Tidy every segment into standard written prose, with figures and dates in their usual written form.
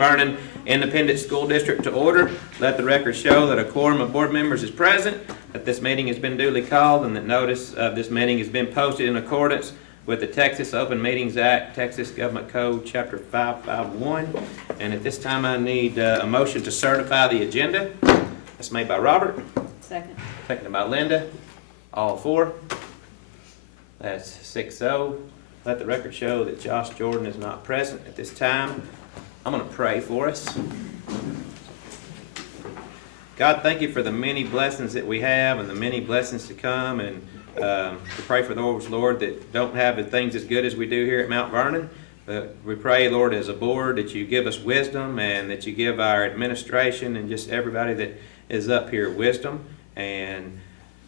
Vernon Independent School District to order. Let the record show that a quorum of board members is present, that this meeting has been duly called, and that notice of this meeting has been posted in accordance with the Texas Open Meetings Act, Texas Government Code, Chapter 551. And at this time, I need a motion to certify the agenda. That's made by Robert. Second. Seconded by Linda. All four. That's 6-0. Let the record show that Josh Jordan is not present at this time. I'm going to pray for us. God, thank you for the many blessings that we have and the many blessings to come, and to pray for those, Lord, that don't have the things as good as we do here at Mount Vernon. But we pray, Lord, as a board, that you give us wisdom and that you give our administration and just everybody that is up here wisdom, and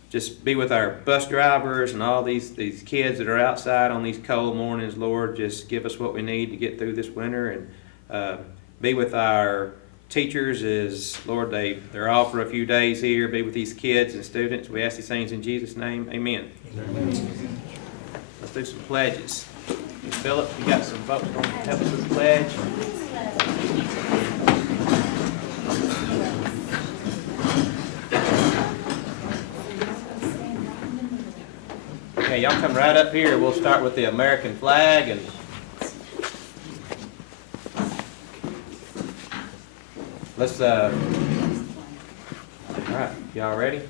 just be with our bus drivers and all these kids that are outside on these cold mornings, Lord. Just give us what we need to get through this winter, and be with our teachers as, Lord, they're off for a few days here. Be with these kids and students. We ask these things in Jesus' name. Amen. Amen. Let's do some pledges. Philip, you got some folks going to help us with the pledge? Okay, y'all come right up here. We'll start with the American flag, and let's all right, y'all ready?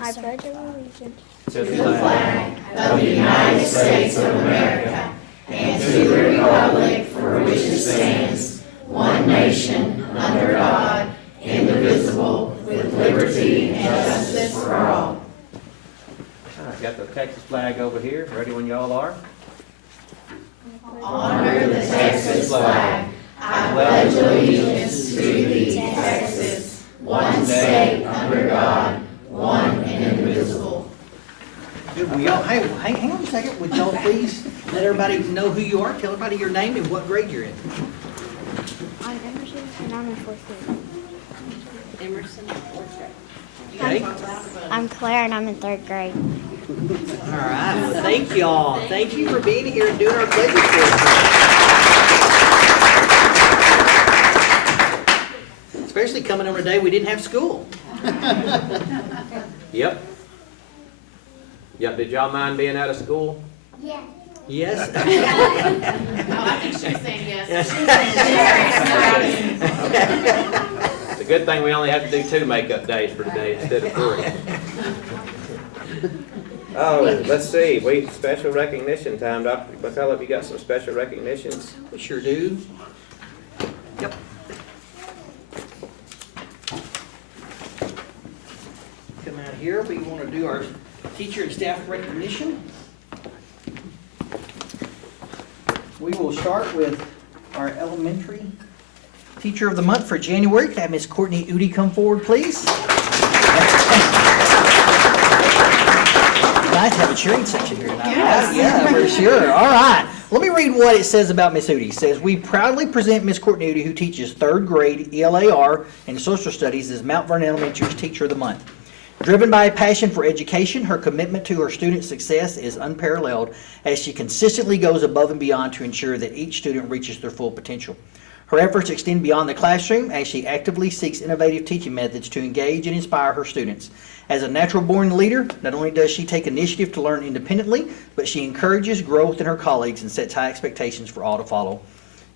I pledge allegiance To the flag of the United States of America and to the republic for which it stands, one nation, under God, indivisible, with liberty and justice for all. I got the Texas flag over here. Ready when y'all are? Honor the Texas flag. I pledge allegiance to thee, Texas, one state under God, one and indivisible. Good. Will y'all, hey, hang on a second. Would y'all please let everybody know who you are? Tell everybody your name and what grade you're in. I'm Emerson, and I'm in 4th grade. Emerson, 4th grade. Okay. I'm Claire, and I'm in 3rd grade. All right. Well, thank y'all. Thank you for being here and doing our pledges for us. Especially coming on a day we didn't have school. Yep. Yep. Did y'all mind being out of school? Yeah. Yes. Oh, I think she's saying yes. It's a good thing we only have to do 2 makeup days for today instead of 3. Oh, let's see. Special recognition time. Dr. McCullough, you got some special recognitions? We sure do. Yep. Come out here. We want to do our teacher and staff recognition. We will start with our elementary teacher of the month for January. Can I have Miss Courtney Udy come forward, please? Nice to have a cheering section here tonight. Yes. Yeah, for sure. All right. Let me read what it says about Miss Udy. It says, we proudly present Miss Courtney Udy, who teaches 3rd grade ELAR and social studies, as Mount Vernon Elementary's Teacher of the Month. Driven by a passion for education, her commitment to her students' success is unparalleled as she consistently goes above and beyond to ensure that each student reaches their full potential. Her efforts extend beyond the classroom as she actively seeks innovative teaching methods to engage and inspire her students. As a natural-born leader, not only does she take initiative to learn independently, but she encourages growth in her colleagues and sets high expectations for all to follow.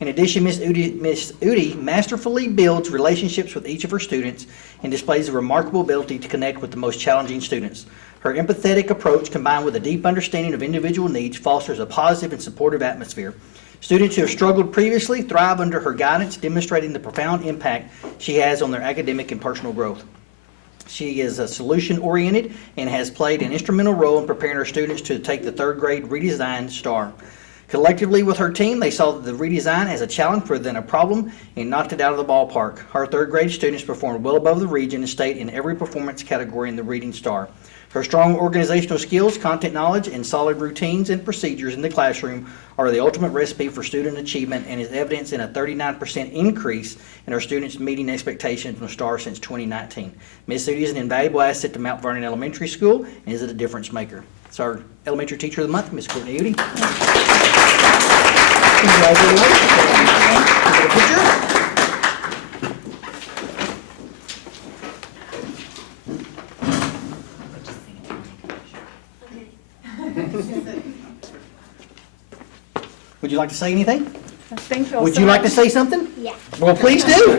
In addition, Miss Udy masterfully builds relationships with each of her students and displays a remarkable ability to connect with the most challenging students. Her empathetic approach, combined with a deep understanding of individual needs, fosters a positive and supportive atmosphere. Students who have struggled previously thrive under her guidance, demonstrating the profound impact she has on their academic and personal growth. She is solution-oriented and has played an instrumental role in preparing her students to take the 3rd grade redesigned STAR. Collectively with her team, they saw the redesign as a challenge rather than a problem and knocked it out of the ballpark. Our 3rd grade students performed well above the region and state in every performance category in the Reading STAR. Her strong organizational skills, content knowledge, and solid routines and procedures in the classroom are the ultimate recipe for student achievement and is evidenced in a 39% increase in our students meeting expectations from STAR since 2019. Ms. Udy is an invaluable asset to Mount Vernon Elementary School and is a difference maker. It's our elementary teacher of the month, Ms. Courtney Udy. Congratulations. Get a picture. like to say anything? Thank you all Would so you like to much. say something? Yeah. Well, please do.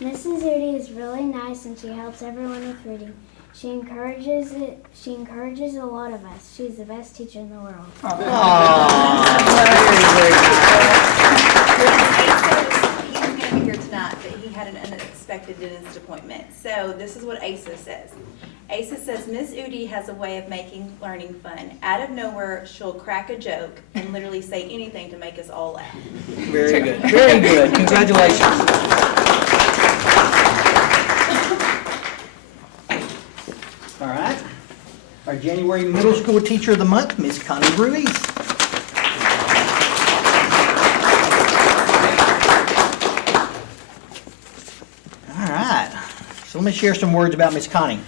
Mrs. Udi is really nice and she helps everyone with reading. She encourages a lot of us. She's the best teacher in the world. He was going to be here tonight, but he had an unexpected dentist appointment. So this is what ASA says. ASA says, Miss Udi has a way of making learning fun. Out of nowhere, she'll crack a joke and literally say anything to make us all laugh. Very good. Very good. Congratulations. All right. Our January Middle School Teacher of the Month, Miss Connie Ruiz. All right. So let me share some words about Miss Connie.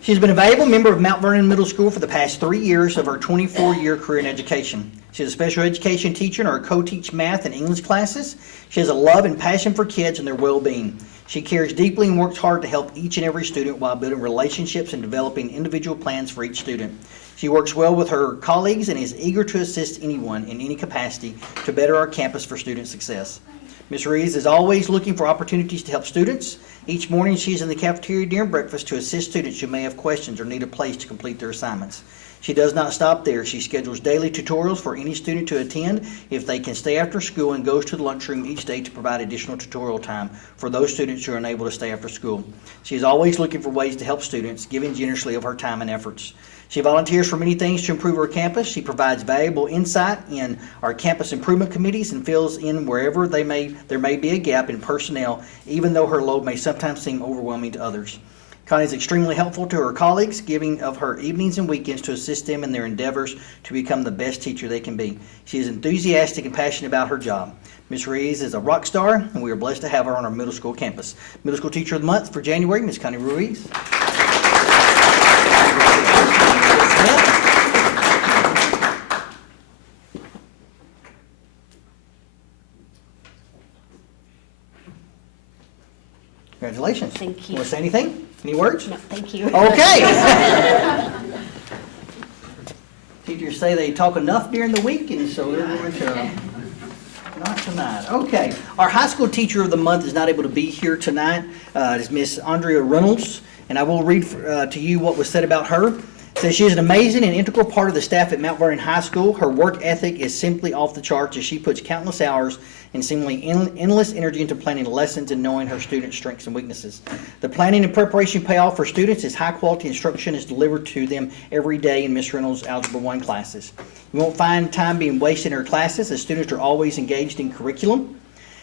She's been a valuable member of Mount Vernon Middle School for the past 3 years of her 24-year career in education. She's a special education teacher and co-teach math and English classes. She has a love and passion for kids and their well-being. She cares deeply and works hard to help each and every student while building relationships and developing individual plans for each student. She works well with her colleagues and is eager to assist anyone in any capacity to better our campus for student success. Ms. Ruiz is always looking for opportunities to help students. Each morning she is in the cafeteria during breakfast to assist students who may have questions or need a place to complete their assignments. She does not stop there. She schedules daily tutorials for any student to attend if they can stay after school, and goes to the lunchroom each day to provide additional tutorial time for those students who are unable to stay after school. She is always looking for ways to help students, giving generously of her time and efforts. She volunteers for many things to improve our campus. She provides valuable insight in our campus improvement committees and fills in wherever there may be a gap in personnel, even though her load may sometimes seem overwhelming to others. Connie is extremely helpful to her colleagues, giving of her evenings and weekends to assist them in their endeavors to become the best teacher they can be. She is enthusiastic and passionate about her job. Ms. Ruiz is a rock star, and we are blessed to have her on our middle school campus. Middle School Teacher of the Month for January, Ms. Connie Ruiz. Congratulations. Thank you. Want to say anything? Any words? No, thank you. Okay. Teachers say they talk enough during the week, and so they're going to not tonight. Okay. Our high school teacher of the month is not able to be here tonight. It is Miss Andrea Reynolds, and I will read to you what was said about her. It says she is an amazing and integral part of the staff at Mount Vernon High School. Her work ethic is simply off the charts as she puts countless hours and seemingly endless energy into planning lessons and knowing her students' strengths and weaknesses. The planning and preparation payoff for students is high-quality instruction is delivered to them every day in Ms. Reynolds' Algebra 1 classes. You won't find time being wasted in her classes as students are always engaged in curriculum.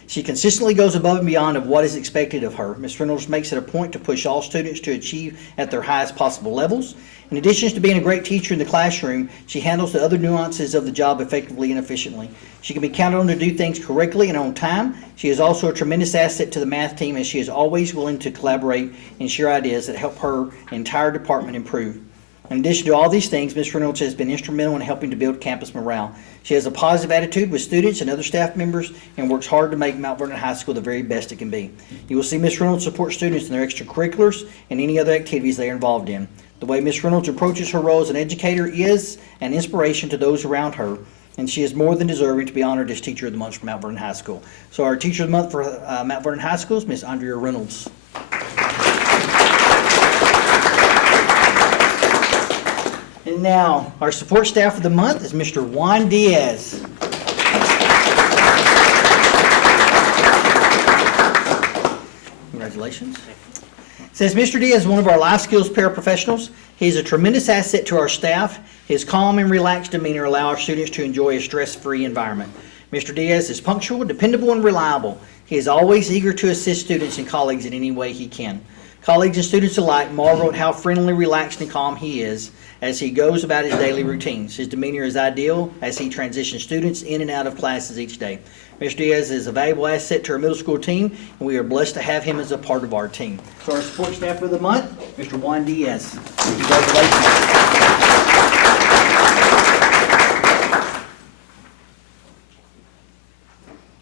She consistently goes above and beyond of what is expected of her. Ms. Reynolds makes it a point to push all students to achieve at their highest possible levels. In addition to being a great teacher in the classroom, she handles the other nuances of the job effectively and efficiently. She can be counted on to do things correctly and on time. She is also a tremendous asset to the math team, as she is always willing to collaborate and share ideas that help her entire department improve. In addition to all these things, Ms. Reynolds has been instrumental in helping to build campus morale. She has a positive attitude with students and other staff members and works hard to make Mount Vernon High School the very best it can be. You will see Ms. Reynolds support students in their extracurriculars and any other activities they are involved in. The way Ms. Reynolds approaches her role as an educator is an inspiration to those around her, and she is more than deserving to be honored as Teacher of the Month for Mount Vernon High School. So our Teacher of the Month for Mount Vernon High School is Ms. Andrea Reynolds. And now, our support staff of the month is Mr. Juan Diaz. Congratulations. It says Mr. Diaz is one of our life skills paraprofessionals. He is a tremendous asset to our staff. His calm and relaxed demeanor allow our students to enjoy a stress-free environment. Mr. Diaz is punctual, dependable, and reliable. He is always eager to assist students and colleagues in any way he can. Colleagues and students alike marvel at how friendly, relaxed, and calm he is as he goes about his daily routines. His demeanor is ideal as he transitions students in and out of classes each day. Mr. Diaz is a valuable asset to our middle school team, and we are blessed to have him as a part of our team. So our support staff for the month, Mr. Juan Diaz. Congratulations.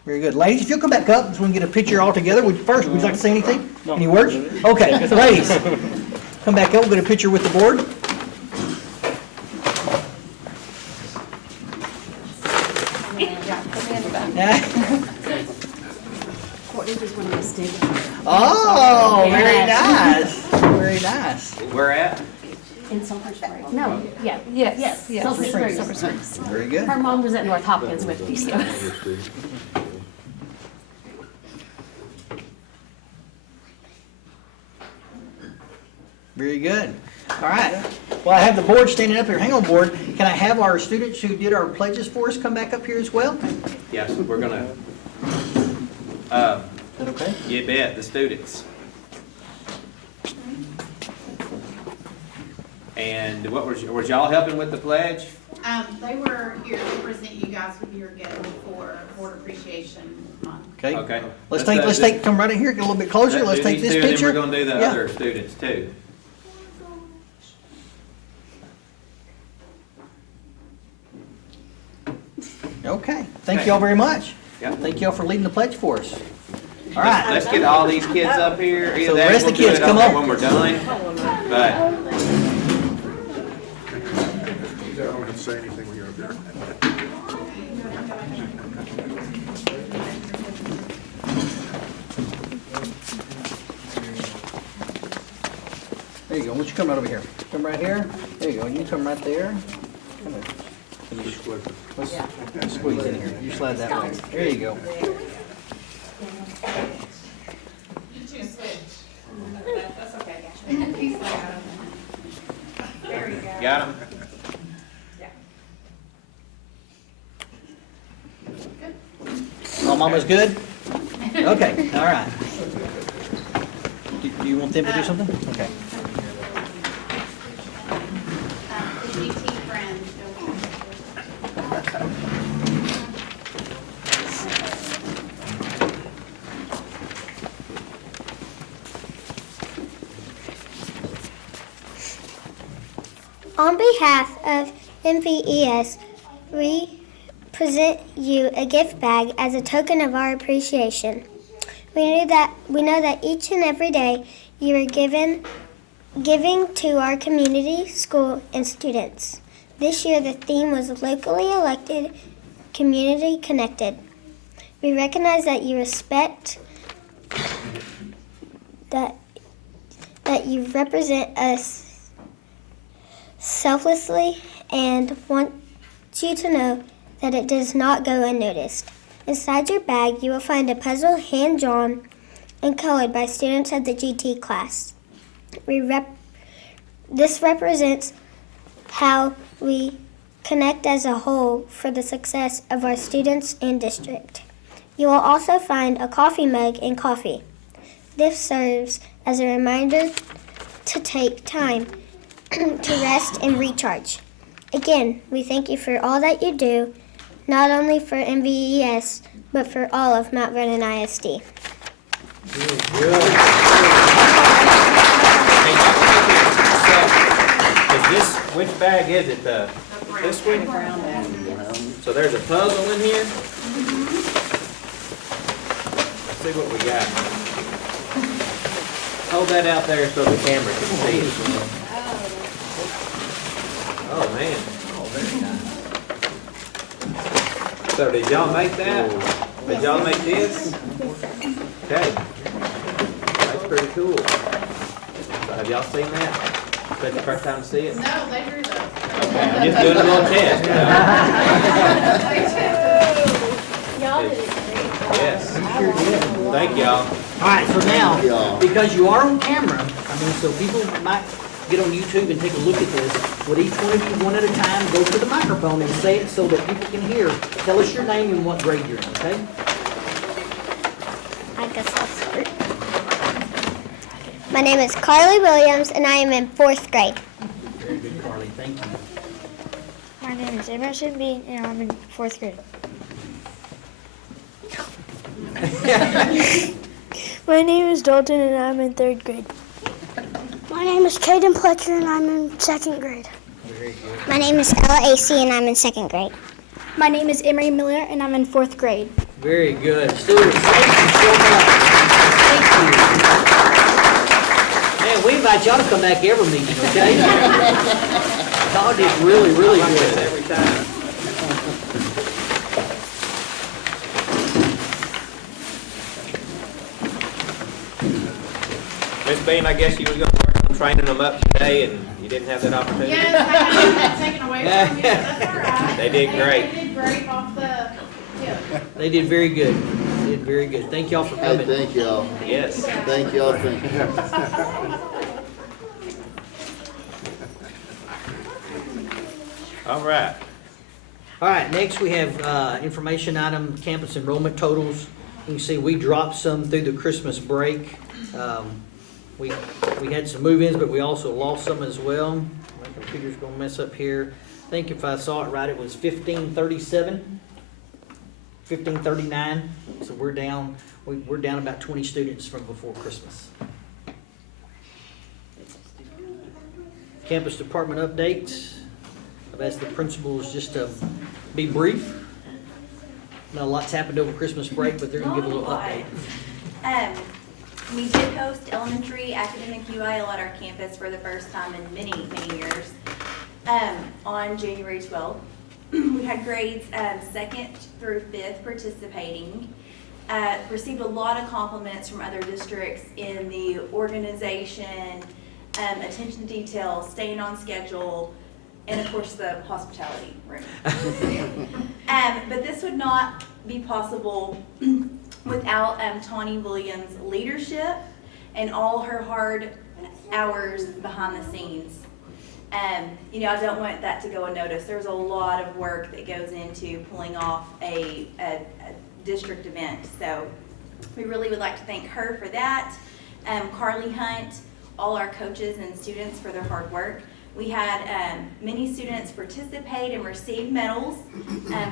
Very good. Ladies, if you'll come back up so we can get a picture all together. Would you like to say anything? No. Any words? Okay, ladies, come back up. We'll get a picture with the board. This is one of the students. Oh, very Yes. nice. Very nice. Where at? In Sulphur Springs. No, yeah. Yes. Sulphur Springs. Sulphur Springs. Very good. Her mom was at North Hopkins with me, so. Very good. All right. Well, I have the board standing up here. Hang on, board. Can I have our students who did our pledges for us come back up here as well? Is Yes, we're gonna, that okay? you bet, the students. And what was y'all helping with the pledge? They were here to present you guys with your gift for Board Appreciation Month. Okay. Okay. Come right in here, get a little bit closer. Let's do take these this two, picture. Then we're gonna do the Yeah. other students too. Okay. Thank y'all very much. Yeah. Thank y'all for leading the pledge for us. All right. Let's get all these kids up here. Either So the that or rest of we'll the do kids, it come on on. when we're done. But You don't have to say anything when you're up there. There you go. Why don't you come right over here? Come right here. There you go. You come right there. Come on. Let's squeeze in here. You slide that way. There you go. That's okay. He's like, there you go. got them. Oh, Mama's good? Okay, all right. Do you want them to do something? Okay. The GT friend. On behalf of MVES, we present you a gift bag as a token of our appreciation. We know that each and every day you are giving to our community, school, and students. This year the theme was locally elected, community connected. We recognize that you respect that you represent us selflessly and want you to know that it does not go unnoticed. Inside your bag, you will find a puzzle hand-drawn and colored by students of the GT class. This represents how we connect as a whole for the success of our students and district. You will also find a coffee mug and coffee. This serves as a reminder to take time to rest and recharge. Again, we thank you for all that you do, not only for MVES, but for all of Mount Vernon ISD. Hey, is this, which bag is it? This one? So there's a puzzle in here? Let's see what we got. Hold that out there so the camera can see it. Oh, man. So did y'all make that? Did y'all make this? Okay. That's pretty cool. So have y'all seen that? Is that the first time to see it? No, they drew those. Okay, I'm just doing a little test. Y'all did it great. Yes. Thank y'all. All right, so now, because you are on camera, so people might get on YouTube and take a look at this, would each one of you, one at a time, go to the microphone and say it so that people can hear. Tell us your name and what grade you're in, okay? I guess I'll start. My name is Carly Williams, and I am in 4th grade. Very good, Carly, thank you. My name is Emerson B., and I'm in 4th grade. My name is Dalton, and I'm in 3rd grade. My name is Caden Pletcher, and I'm in 2nd grade. Very good. My name is Ella AC, and I'm in 2nd grade. My name is Emery Miller, and I'm in 4th grade. Very good. Students, thank you so much. Thank you. Man, we invite y'all to come back every meeting, okay? Y'all did really, really good. Every time. Miss Bean, I guess you was gonna work on training them up today, and you didn't have that opportunity? Yes, I had that taken away from me, but that's all right. They did great. They did great off the, yeah. They did very good. They did very good. Thank y'all for Hey, coming. thank y'all. Yes. Thank y'all. Thank you. All right. All right, next we have information item, campus enrollment totals. You can see we dropped some through the Christmas break. We had some move-ins, but we also lost some as well. My computer's gonna mess up here. I think if I saw it right, it was 1537, 1539. So we're down about 20 students from before Christmas. Campus department updates. I've asked the principals just to be brief. Now, a lot's happened over Christmas break, but they're gonna give a little update. We did host elementary academic UIL at our campus for the first time in many, many years. On January 12th, we had grades 2nd through 5th participating. Received a lot of compliments from other districts in the organization, attention to detail, staying on schedule, and of course the hospitality room. But this would not be possible without Tawny Williams' leadership and all her hard hours behind the scenes. You know, I don't want that to go unnoticed. There's a lot of work that goes into pulling off a district event. So we really would like to thank her for that. Carly Hunt, all our coaches and students for their hard work. We had many students participate and receive medals,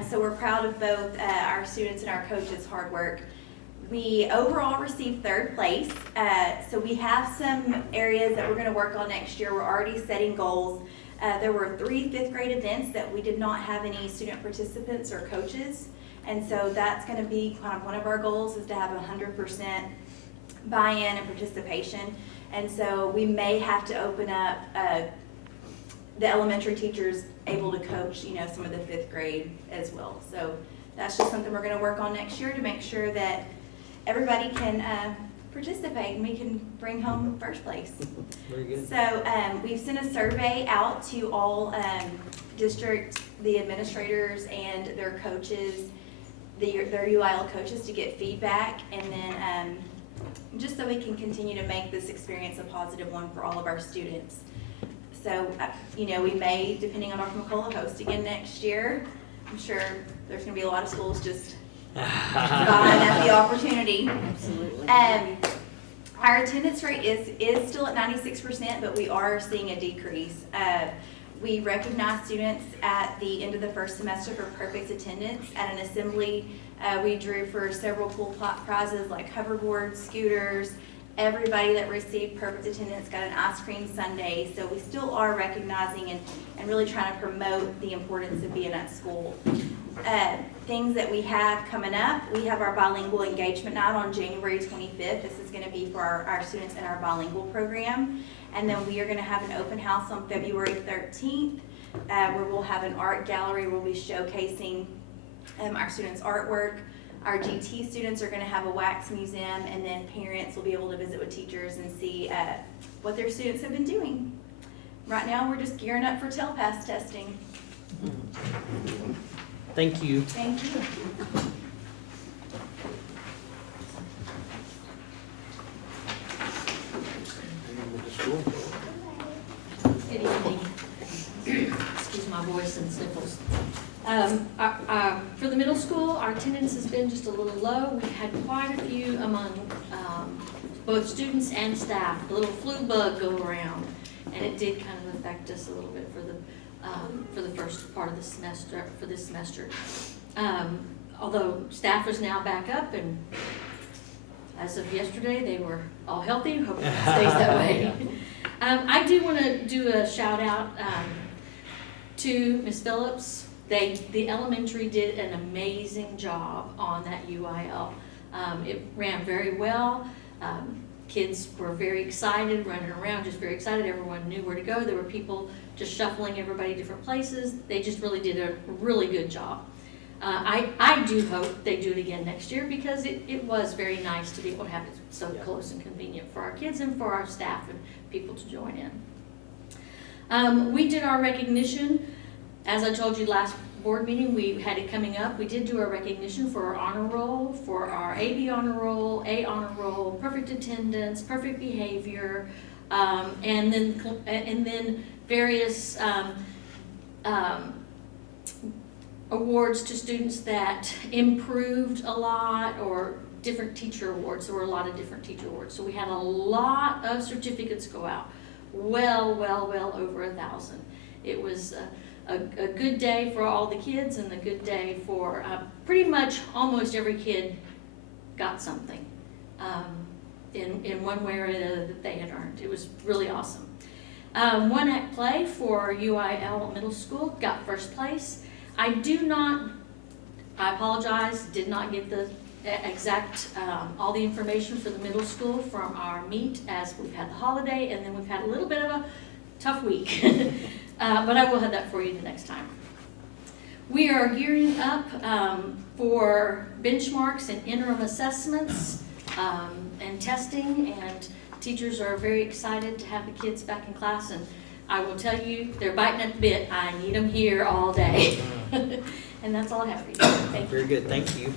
so we're proud of both our students and our coaches' hard work. We overall received 3rd place, so we have some areas that we're going to work on next year. We're already setting goals. There were 3 5th grade events that we did not have any student participants or coaches, and so that's going to be kind of one of our goals, is to have 100% buy-in and participation. And so we may have to open up the elementary teachers able to coach, you know, some of the 5th grade as well. So that's just something we're going to work on next year to make sure that everybody can participate and we can bring home 1st place. Very good. So we've sent a survey out to all the administrators and their coaches, their UIL coaches, to get feedback, and then just so we can continue to make this experience a positive one for all of our students. So, you know, we may, depending on North McCullough, host again next year. I'm sure there's going to be a lot of schools just buying at the opportunity. Absolutely. Our attendance rate is still at 96%, but we are seeing a decrease. We recognize students at the end of the 1st semester for perfect attendance. At an assembly, we drew for several cool prizes like hoverboards, scooters. Everybody that received perfect attendance got an ice cream sundae. So we still are recognizing and really trying to promote the importance of being at school. Things that we have coming up, we have our bilingual engagement night on January 25th. This is going to be for our students in our bilingual program. And then we are going to have an open house on February 13th, where we'll have an art gallery. We'll be showcasing our students' artwork. Our GT students are going to have a wax museum, and then parents will be able to visit with teachers and see what their students have been doing. Right now, we're just gearing up for TELPAS testing. Thank you. Thank you. Good evening. Excuse my voice and sniffles. For the middle school, our attendance has been just a little low. We've had quite a few among both students and staff, a little flu bug go around, and it did kind of affect us a little bit for the first part of the semester, for this semester. Although staff is now back up, and as of yesterday, they were all healthy. Hope it stays that way. I do want to do a shout out to Ms. Phillips. The elementary did an amazing job on that UIL. It ran very well. Kids were very excited, running around, just very excited. Everyone knew where to go. There were people just shuffling everybody different places. They just really did a really good job. I do hope they do it again next year because it was very nice to be able to have it so close and convenient for our kids and for our staff and people to join in. We did our recognition, as I told you last board meeting, we had it coming up. We did do a recognition for our honor roll, for our AB honor roll, A honor roll, perfect attendance, perfect behavior, and then various awards to students that improved a lot, or different teacher awards. There were a lot of different teacher awards. So we had a lot of certificates go out, well over 1,000. It was a good day for all the kids, and a good day for pretty much almost every kid got something in one way or another that they had earned. It was really awesome. One act play for UIL Middle School got first place. I apologize, did not get the exact, all the information for the middle school from our meet, as we've had the holiday, and then we've had a little bit of a tough week. But I will have that for you the next time. We are gearing up for benchmarks and interim assessments and testing, and teachers are very excited to have the kids back in class, and I will tell you, they're biting at the bit. I need them here all day. And that's all I have for you. Thank you. Very good, thank you.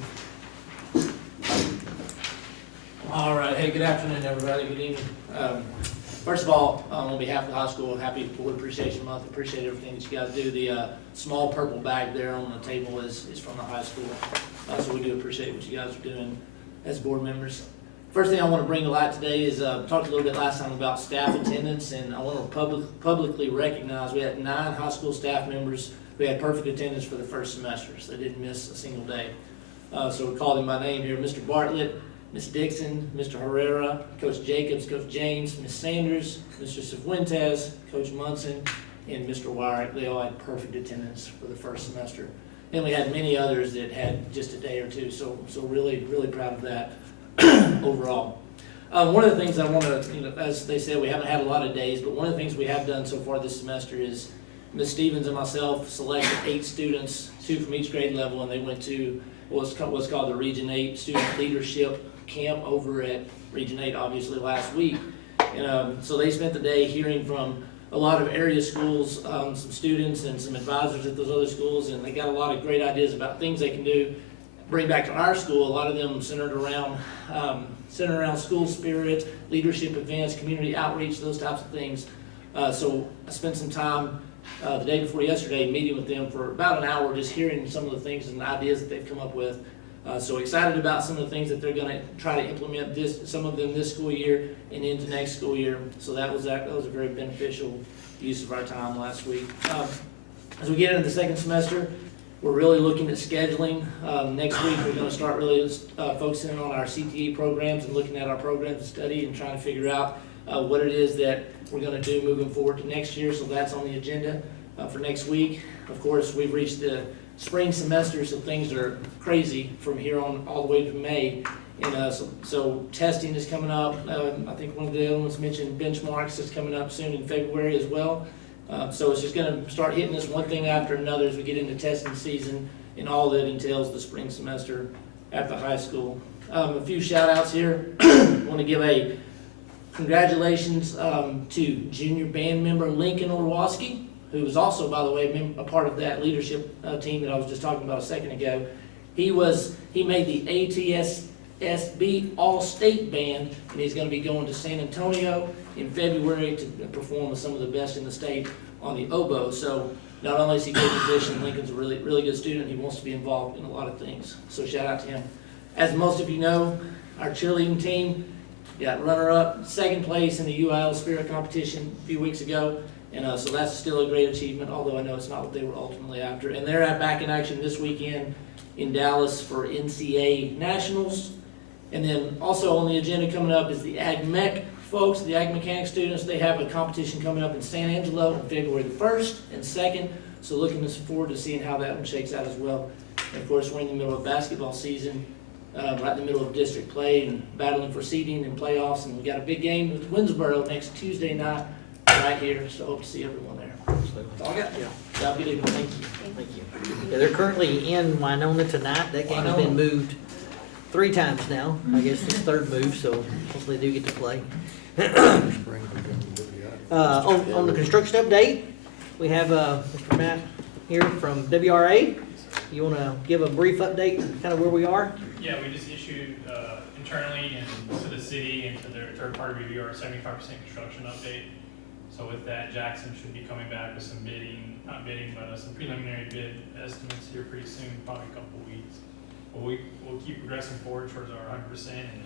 All right, hey, good afternoon, everybody, good evening. First of all, on behalf of the high school, happy Board Appreciation Month. Appreciate everything that you guys do. The small purple bag there on the table is from the high school. So we do appreciate what you guys are doing as board members. First thing I want to bring to light today is, talked a little bit last time about staff attendance, and I want to publicly recognize we had 9 high school staff members who had perfect attendance for the first semester, so they didn't miss a single day. So we called him by name here: Mr. Bartlett, Ms. Dixon, Mr. Herrera, Coach Jacobs, Coach James, Ms. Sanders, Mr. Cifuentes, Coach Munson, and Mr. Wyrick. They all had perfect attendance for the first semester. And we had many others that had just a day or two, so really, really proud of that overall. One of the things I want to, as they said, we haven't had a lot of days, but one of the things we have done so far this semester is Ms. Stevens and myself selected 8 students, 2 from each grade level, and they went to what's called the Region 8 Student Leadership Camp over at Region 8, obviously, last week. And so they spent the day hearing from a lot of area schools, some students and some advisors at those other schools, and they got a lot of great ideas about things they can do, bring back to our school. A lot of them centered around school spirit, leadership events, community outreach, those types of things. So I spent some time the day before yesterday meeting with them for about an hour, just hearing some of the things and ideas that they've come up with. So excited about some of the things that they're going to try to implement, some of them this school year and into next school year. So that was a very beneficial use of our time last week. As we get into the second semester, we're really looking at scheduling. Next week, we're going to start really focusing on our CTE programs and looking at our programs of study and trying to figure out what it is that we're going to do moving forward to next year. So that's on the agenda for next week. Of course, we've reached the spring semester, so things are crazy from here on all the way to May. And so testing is coming up. I think one of the other ones mentioned benchmarks is coming up soon in February as well. So it's just going to start hitting us one thing after another as we get into testing season and all that entails the spring semester at the high school. A few shout outs here. I want to give a congratulations to junior band member Lincoln Orwoski, who was also, by the way, a part of that leadership team that I was just talking about a second ago. He made the ATSB All-State Band, and he's going to be going to San Antonio in February to perform with some of the best in the state on the oboe. So not only is he a good musician, Lincoln's a really, really good student. He wants to be involved in a lot of things. So shout out to him. As most of you know, our cheerleading team got runner-up, second place in the UIL Spirit Competition a few weeks ago. And so that's still a great achievement, although I know it's not what they were ultimately after. And they're back in action this weekend in Dallas for NCAA Nationals. And then also on the agenda coming up is the Ag Mech folks, the Ag Mechanics students. They have a competition coming up in San Angelo on February the 1st and 2nd. So looking forward to seeing how that one shakes out as well. And of course, we're in the middle of basketball season, right in the middle of district play and battling for seeding and playoffs. And we got a big game with Winsboro next Tuesday night right here. So hope to see everyone there. That's all I got. Yeah. Have a good evening. Thank you. Thank you. Yeah, they're currently in Winona tonight. That game has been moved 3 times now. I guess it's third move, so hopefully they do get to play. On the construction update, we have Mr. Matt here from WRA. You want to give a brief update, kind of where we are? Yeah, we just issued internally and to the city and to their third-party review our 75% construction update. So with that, Jackson should be coming back with some bidding, not bidding, but some preliminary bid estimates here pretty soon, probably a couple of weeks. But we'll keep progressing forward towards our 100%, and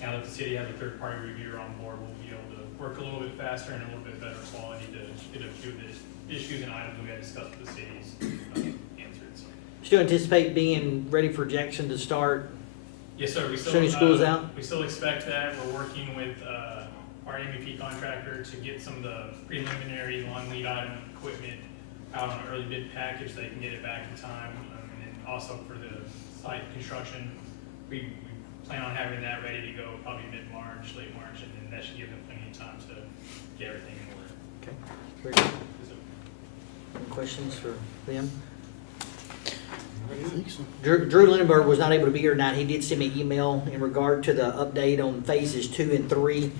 now that the city has a third-party reviewer on board, we'll be able to work a little bit faster and a little bit better quality to get a few of the issues and items we had discussed with the cities answered. So. Still anticipate being ready for Jackson to start? Yes, sir. We still, Soon as school's out? We still expect that. We're working with our MVP contractor to get some of the preliminary long lead item equipment out on an early bid package so they can get it back in time. And then also for the site construction, we plan on having that ready to go probably mid-March, late March, and then that should give them plenty of time to get everything in order. Okay. Very good. Any questions for them? Drew Lindenberg was not able to be here tonight. He did send me an email in regard to the update on phases 2 and 3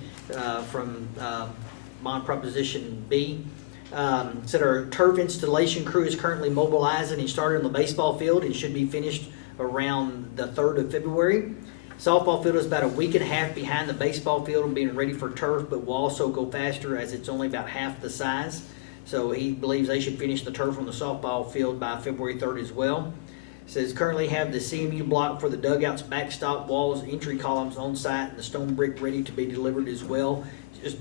from Bond Proposition B. Said our turf installation crew is currently mobilizing and started on the baseball field and should be finished around the 3rd of February. Softball field is about a week and a half behind the baseball field and being ready for turf, but will also go faster as it's only about half the size. So he believes they should finish the turf on the softball field by February 3rd as well. Says currently have the CMU block for the dugouts, backstop walls, entry columns on site, and the stone brick ready to be delivered as well.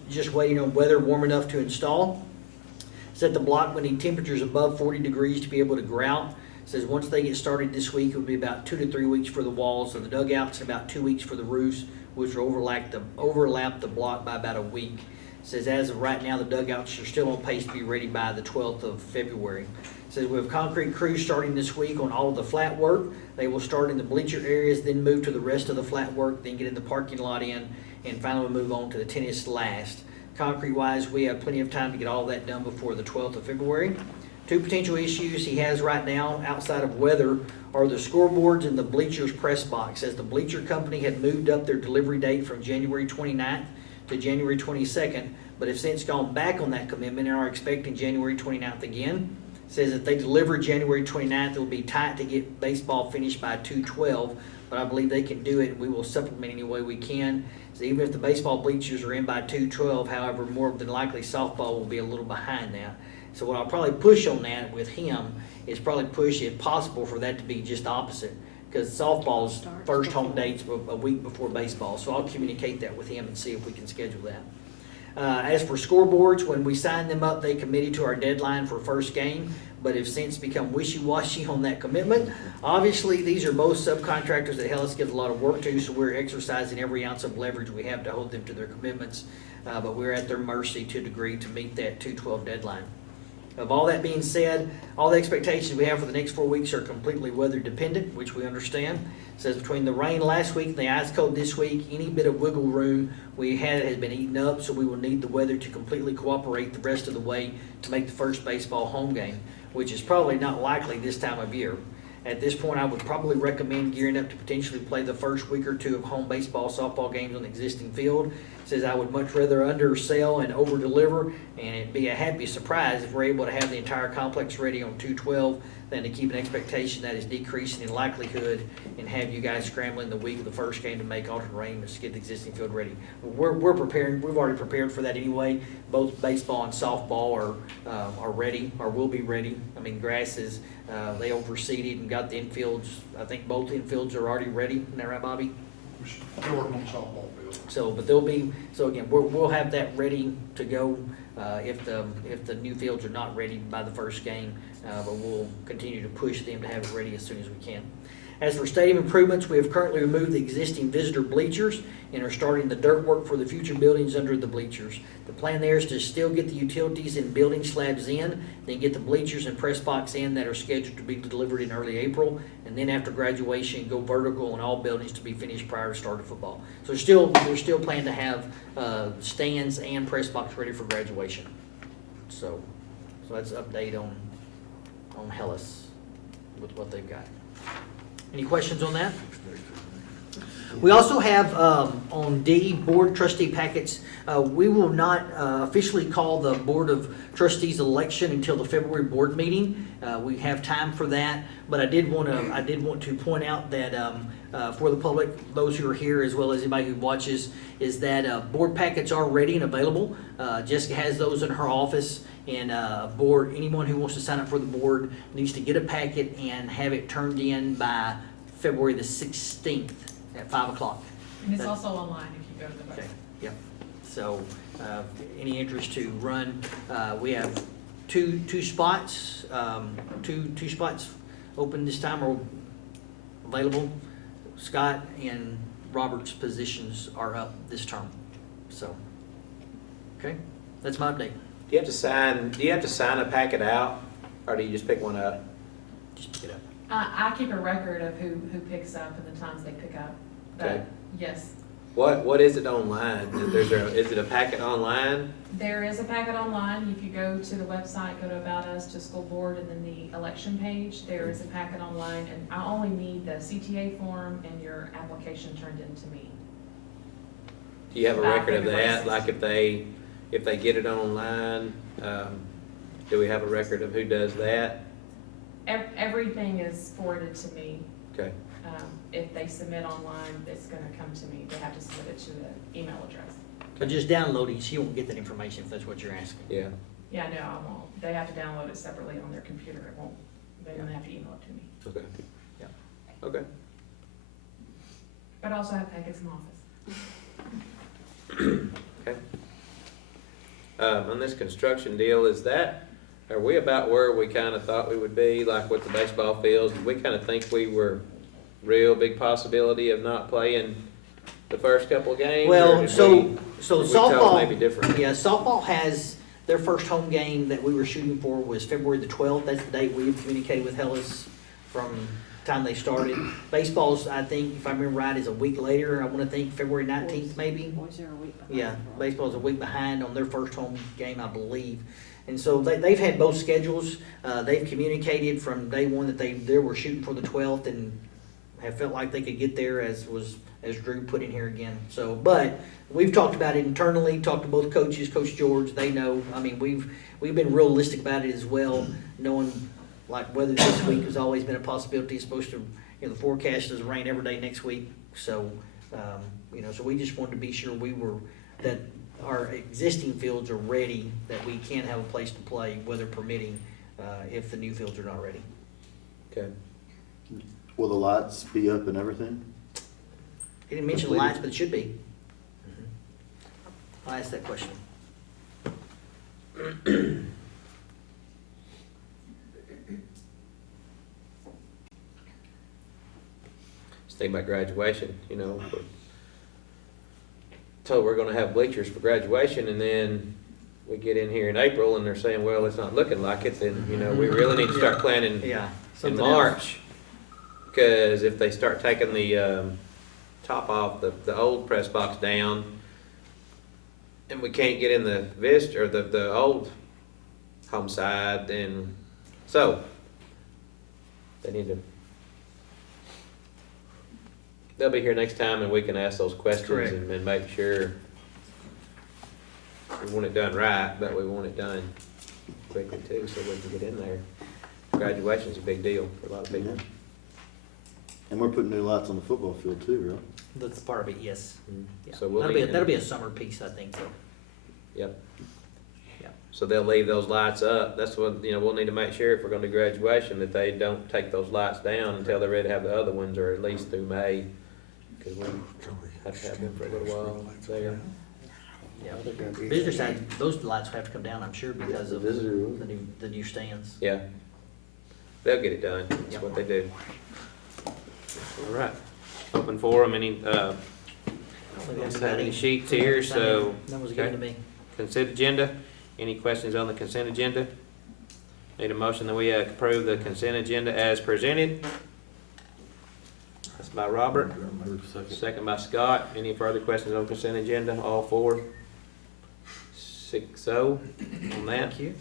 Just waiting on weather warm enough to install. Said the block will need temperatures above 40 degrees to be able to grout. Says once they get started this week, it will be about 2 to 3 weeks for the walls of the dugouts and about 2 weeks for the roofs, which will overlap the block by about a week. Says as of right now, the dugouts are still on pace to be ready by the 12th of February. Says we have concrete crews starting this week on all of the flat work. They will start in the bleacher areas, then move to the rest of the flat work, then get in the parking lot in, and finally move on to the tennis last. Concrete-wise, we have plenty of time to get all that done before the 12th of February. 2 potential issues he has right now outside of weather are the scoreboards and the bleachers press box. As the bleacher company had moved up their delivery date from January 29th to January 22nd, but have since gone back on that commitment and are expecting January 29th again. Says if they deliver January 29th, it will be tight to get baseball finished by 2/12, but I believe they can do it, and we will supplement any way we can. So even if the baseball bleachers are in by 2/12, however, more than likely softball will be a little behind that. So what I'll probably push on that with him is probably push, if possible, for that to be just opposite, because softball's first home date's a week before baseball. So I'll communicate that with him and see if we can schedule that. As for scoreboards, when we signed them up, they committed to our deadline for first game, but have since become wishy-washy on that commitment. Obviously, these are both subcontractors that Hellas gives a lot of work to, so we're exercising every ounce of leverage we have to hold them to their commitments, but we're at their mercy to a degree to meet that 2/12 deadline. Of all that being said, all the expectations we have for the next 4 weeks are completely weather dependent, which we understand. It says between the rain last week and the ice cold this week, any bit of wiggle room we had has been eaten up, so we will need the weather to completely cooperate the rest of the way to make the first baseball home game, which is probably not likely this time of year. At this point, I would probably recommend gearing up to potentially play the first week or two of home baseball, softball games on the existing field. Says I would much rather undersell and over-deliver, and it'd be a happy surprise if we're able to have the entire complex ready on 2/12 than to keep an expectation that is decreasing in likelihood and have you guys scrambling the week of the first game to make alternate arrangements to get the existing field ready. We're preparing. We've already prepared for that anyway. Both baseball and softball are ready or will be ready. I mean, grass is they overseeded and got the infields. I think both infields are already ready. Isn't that right, Bobby? They're working on the softball field. So, but they'll be, so again, we'll have that ready to go if the new fields are not ready by the first game, but we'll continue to push them to have it ready as soon as we can. As for stadium improvements, we have currently removed the existing visitor bleachers and are starting the dirt work for the future buildings under the bleachers. The plan there is to still get the utilities and building slabs in, then get the bleachers and press box in that are scheduled to be delivered in early April, and then after graduation, go vertical on all buildings to be finished prior to start of football. So they're still planning to have stands and press box ready for graduation. So that's an update on on Hellas with what they've got. Any questions on that? We also have on D, board trustee packets, we will not officially call the Board of Trustees election until the February board meeting. We have time for that, but I did want to point out that for the public, those who are here as well as anybody who watches, is that board packets are ready and available. Jessica has those in her office, and anyone who wants to sign up for the board needs to get a packet and have it turned in by February the 16th at 5 o'clock. And it's also online if you go to the Okay, website. yep. So, any interest to run, we have two spots, two spots open this time or available. Scott and Robert's positions are up this term, so, okay, that's my update. Do you have to sign a packet out, or do you just pick one up? Just pick it up. I keep a record of who picks up and the times they pick up. Okay. Yes, What is it online? Is it a packet online? there is a packet online. If you go to the website, go to About Us, to School Board, and then the election page, there is a packet online. And I only need the CTA form and your application turned in to me. Do you have a record of that? Places. Like if they get it online, do we have a record of who does that? Everything is forwarded to me. Okay, If they submit online, it's gonna come to me. They have to submit it to the email address. But just downloading, so you won't get that information if that's what you're asking. yeah, Yeah, no, I won't. They have to download it separately on their computer. It won't, they're gonna have to email it to me. okay. Yeah. Okay. But I also have packets in the office. Okay. On this construction deal, are we about where we kind of thought we would be, like with the baseball fields? Did we kind of think we were real big possibility of not playing the first couple of games? or Well, did so we tell softball, maybe different? yeah, softball has, their first home game that we were shooting for was February the 12th. That's the date we've communicated with Hellas from the time they started. Baseball's, I think, if I remember right, is a week later. I want to think February 19th maybe. Boys are a week behind. Yeah, baseball's a week behind on their first home game, I believe. And so they've had both schedules. They've communicated from day one that they were shooting for the 12th and have felt like they could get there, as Drew put in here again. So, but we've talked about it internally, talked to both coaches, Coach George, they know. I mean, we've been realistic about it as well, knowing like weather this week has always been a possibility. It's supposed to, the forecast is rain every day next week. So, so we just wanted to be sure that our existing fields are ready, that we can have a place to play, weather permitting, if the new fields are not ready. Okay. Will the lights be up and everything? He didn't mention lights, but it should be. I'll ask that question. Just think about graduation, told we're gonna have bleachers for graduation, and then we get in here in April and they're saying, well, it's not looking like it, then, we really need to start planning Yeah. in something March. Because if they start taking the top off, the old press box down, and we can't get in the visitor, the old home side, then, so, they need to, they'll be here next time and we can ask those questions Correct. and make sure we want it done right, but we want it done quickly too, so we can get in there. Graduation's a big deal for a lot of people. And we're putting new lights on the football field too, right? That's part of it, yes. Mhm. Yeah. So we'll That'll be a summer piece, I think, so. Yep. Yeah. So they'll leave those lights up. That's what, we'll need to make sure if we're gonna do graduation, that they don't take those lights down until they're ready to have the other ones, or at least through May. Cause we have to have them for a little while there. Yeah. Visitor side, those lights will have to come down, I'm sure, because of the new stands. Yeah. They'll get it done. That's Yep. what they do. All right. Open forum, any, have any sheets here, so. That was given to me. Consent agenda, any questions on the consent agenda? Need a motion that we approve the consent agenda as presented. That's by Robert, second by Scott. Any further questions on consent agenda? All 4, 6-0 on that. Thank you.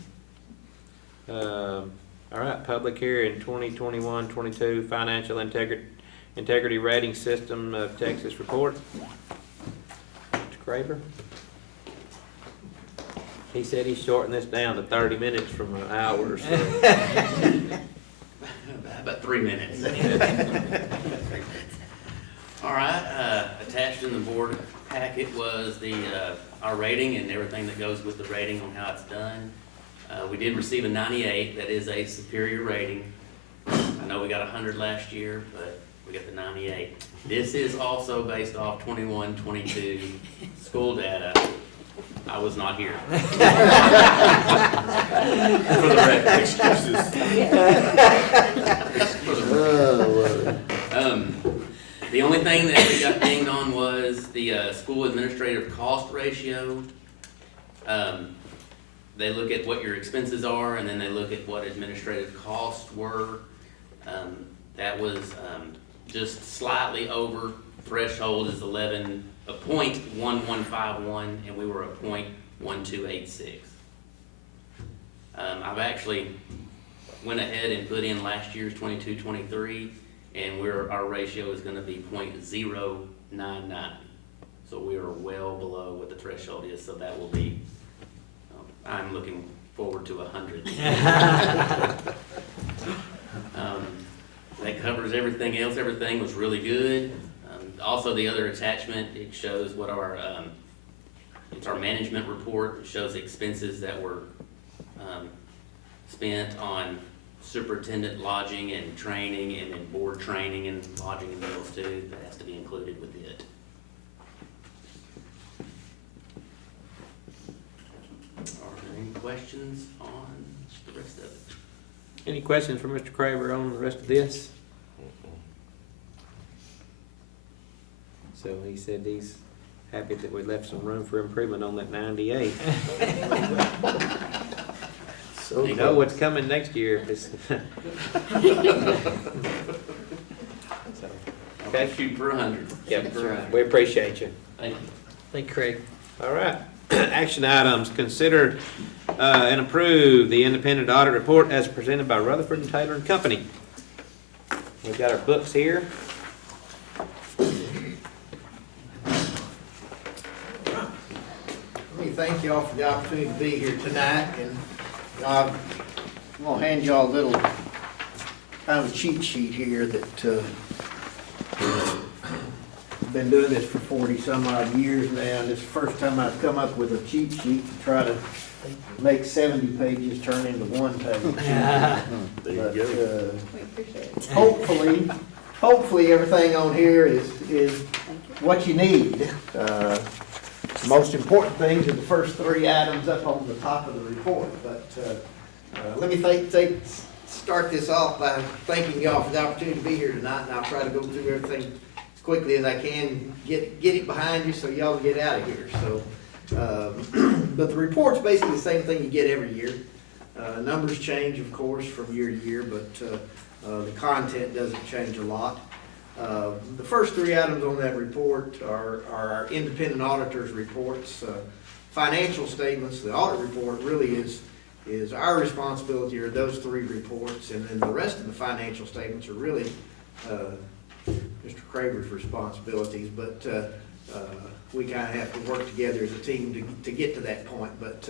All right, public hearing, 2021-22 financial integrity rating system of Texas report. Mr. Craver? He said he's shortened this down to 30 minutes from an hour or so. About 3 minutes. All right, attached in the board packet was our rating and everything that goes with the rating on how it's done. We did receive a 98. That is a superior rating. I know we got 100 last year, but we got the 98. This is also based off 21-22 school data. I was not here. For the record. Excuses. The only thing that we got dinged on was the school administrative cost ratio. They look at what your expenses are, and then they look at what administrative costs were. That was just slightly over. Threshold is 0.1151, and we were a 0.1286. I've actually went ahead and put in last year's 22-23, and our ratio is going to be 0.099. So we are well below what the threshold is. So that will be. I'm looking forward to 100. That covers everything else. Everything was really good. Also, the other attachment, it shows what it's our management report. It shows expenses that were spent on superintendent lodging and training, and then board training and lodging and meals too. That has to be included with it. Are there any questions on the rest of it? Any questions for Mr. Craver on the rest of this? So he said he's happy that we left some room for improvement on that 98. So You know what's coming next year if it's. Okay, shoot for 100. Yep, we appreciate you. Thank you. Thank you, Craig. All right, action items, consider and approve the independent audit report as presented by Rutherford and Taylor and Company. We've got our books here. Let me thank y'all for the opportunity to be here tonight, and I'm gonna hand y'all a little kind of a cheat sheet here that I've been doing this for 40 some odd years now, and this is the first time I've come up with a cheat sheet to try to make 70 pages turn into one page. There you go. We appreciate it. Hopefully everything on here is what you need. The most important things are the first 3 items up on the top of the report. But let me start this off by thanking y'all for the opportunity to be here tonight, and I'll try to go through everything as quickly as I can, get it behind you so y'all can get out of here. So, but the report's basically the same thing you get every year. Numbers change, of course, from year to year, but the content doesn't change a lot. The first 3 items on that report are our independent auditors' reports. Financial statements, the audit report really is our responsibility, are those 3 reports, and then the rest of the financial statements are really Mr. Craver's responsibilities, but we kind of have to work together as a team to get to that point. But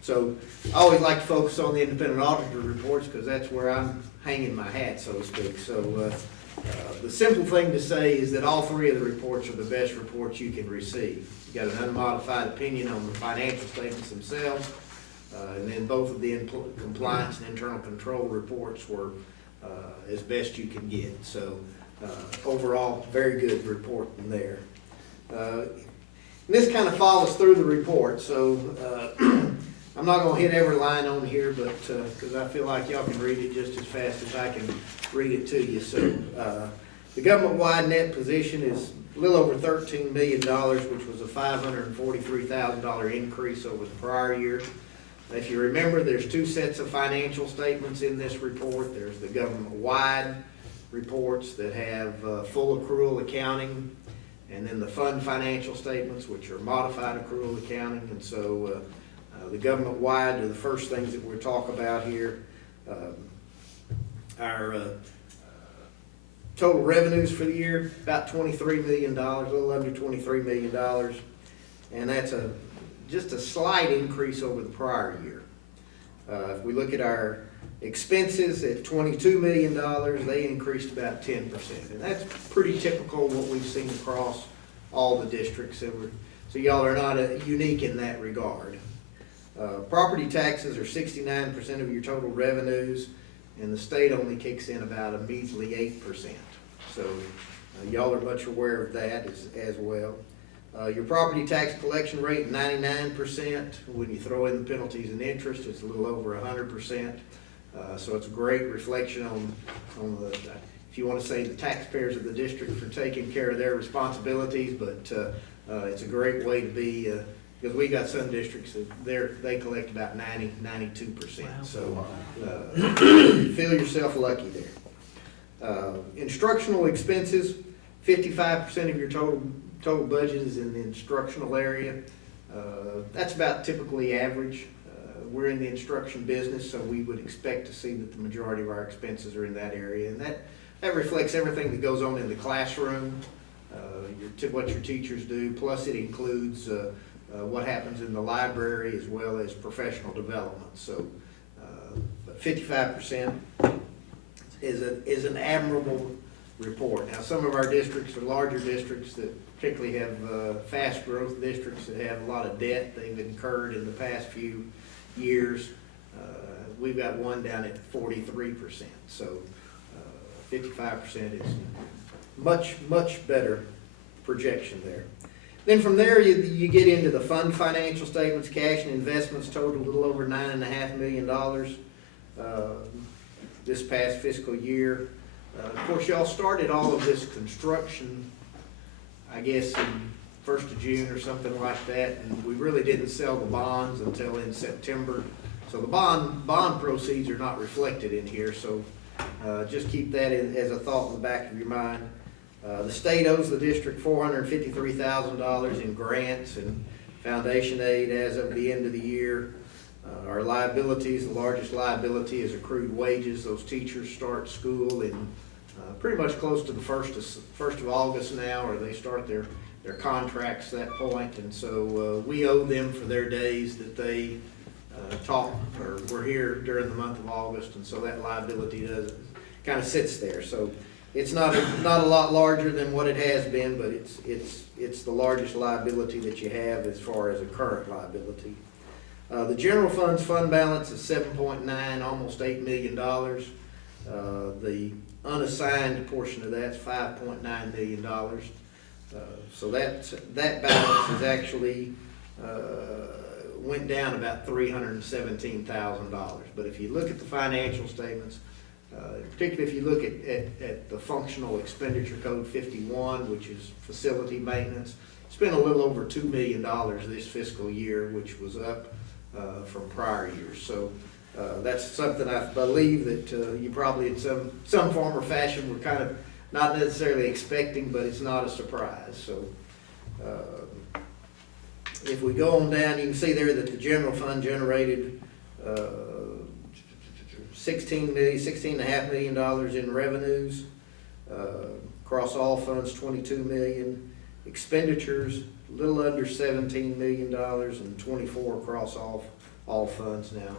so I always like to focus on the independent auditor reports because that's where I'm hanging my hat, so to speak. So the simple thing to say is that all 3 of the reports are the best reports you can receive. You got an unmodified opinion on the financial statements themselves, and then both of the compliance and internal control reports were as best you can get. So overall, very good report in there. This kind of follows through the report, so I'm not going to hit every line on here, but because I feel like y'all can read it just as fast as I can read it to you. So the government-wide net position is a little over $13 million, which was a $543,000 increase over the prior year. If you remember, there's 2 sets of financial statements in this report. There's the government-wide reports that have full accrual accounting, and then the fund financial statements, which are modified accrual accounting. And so the government-wide are the first things that we'll talk about here. Our total revenues for the year, about $23 million, a little under $23 million. And that's just a slight increase over the prior year. If we look at our expenses at $22 million, they increased about 10%. And that's pretty typical what we've seen across all the districts. So y'all are not unique in that regard. Property taxes are 69% of your total revenues, and the state only kicks in about a measly 8%. So y'all are much aware of that as well. Your property tax collection rate, 99%. When you throw in the penalties and interest, it's a little over 100%. So it's a great reflection on the, if you want to say the taxpayers of the district for taking care of their responsibilities, but it's a great way to be, because we got some districts that they collect about 92%. Wow. So feel yourself lucky there. Instructional expenses, 55% of your total budget is in the instructional area. That's about typically average. We're in the instruction business, so we would expect to see that the majority of our expenses are in that area. And that reflects everything that goes on in the classroom, what your teachers do, plus it includes what happens in the library as well as professional development. So, but 55% is an admirable report. Now, some of our districts are larger districts that particularly have fast growth districts that have a lot of debt they've incurred in the past few years. We've got one down at 43%. So 55% is much better projection there. Then from there, you get into the fund financial statements. Cash and investments total a little over $9.5 million this past fiscal year. Of course, y'all started all of this construction, I guess, in 1st of June or something like that, and we really didn't sell the bonds until in September. So the bond proceeds are not reflected in here, so just keep that as a thought in the back of your mind. The state owes the district $453,000 in grants and foundation aid as of the end of the year. Our liabilities, the largest liability is accrued wages. Those teachers start school in pretty much close to the 1st of August now, or they start their contracts at that point. And so we owe them for their days that they taught or were here during the month of August, and so that liability kind of sits there. So it's not a lot larger than what it has been, but it's the largest liability that you have as far as a current liability. The general fund's fund balance is 7.9, almost $8 million. The unassigned portion of that's $5.9 million. So that balance is actually went down about $317,000. But if you look at the financial statements, particularly if you look at the functional expenditure code 51, which is facility maintenance, spent a little over $2 million this fiscal year, which was up from prior years. So that's something I believe that you probably in some form or fashion were kind of not necessarily expecting, but it's not a surprise. So if we go on down, you can see there that the general fund generated $16.5 million in revenues. Across all funds, $22 million. Expenditures, a little under $17 million, and 24 across all funds now.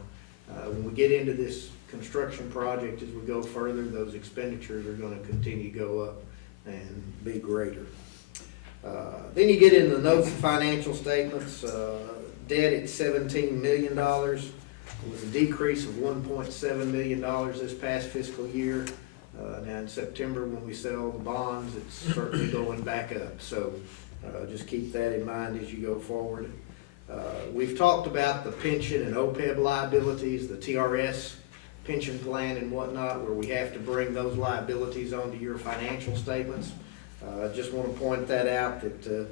When we get into this construction project, as we go further, those expenditures are going to continue to go up and be greater. Then you get into the notes and financial statements. Debt at $17 million. It was a decrease of $1.7 million this past fiscal year. Now in September, when we sell the bonds, it's certainly going back up. So just keep that in mind as you go forward. We've talked about the pension and OPEB liabilities, the TRS pension plan and whatnot, where we have to bring those liabilities onto your financial statements. I just want to point that out that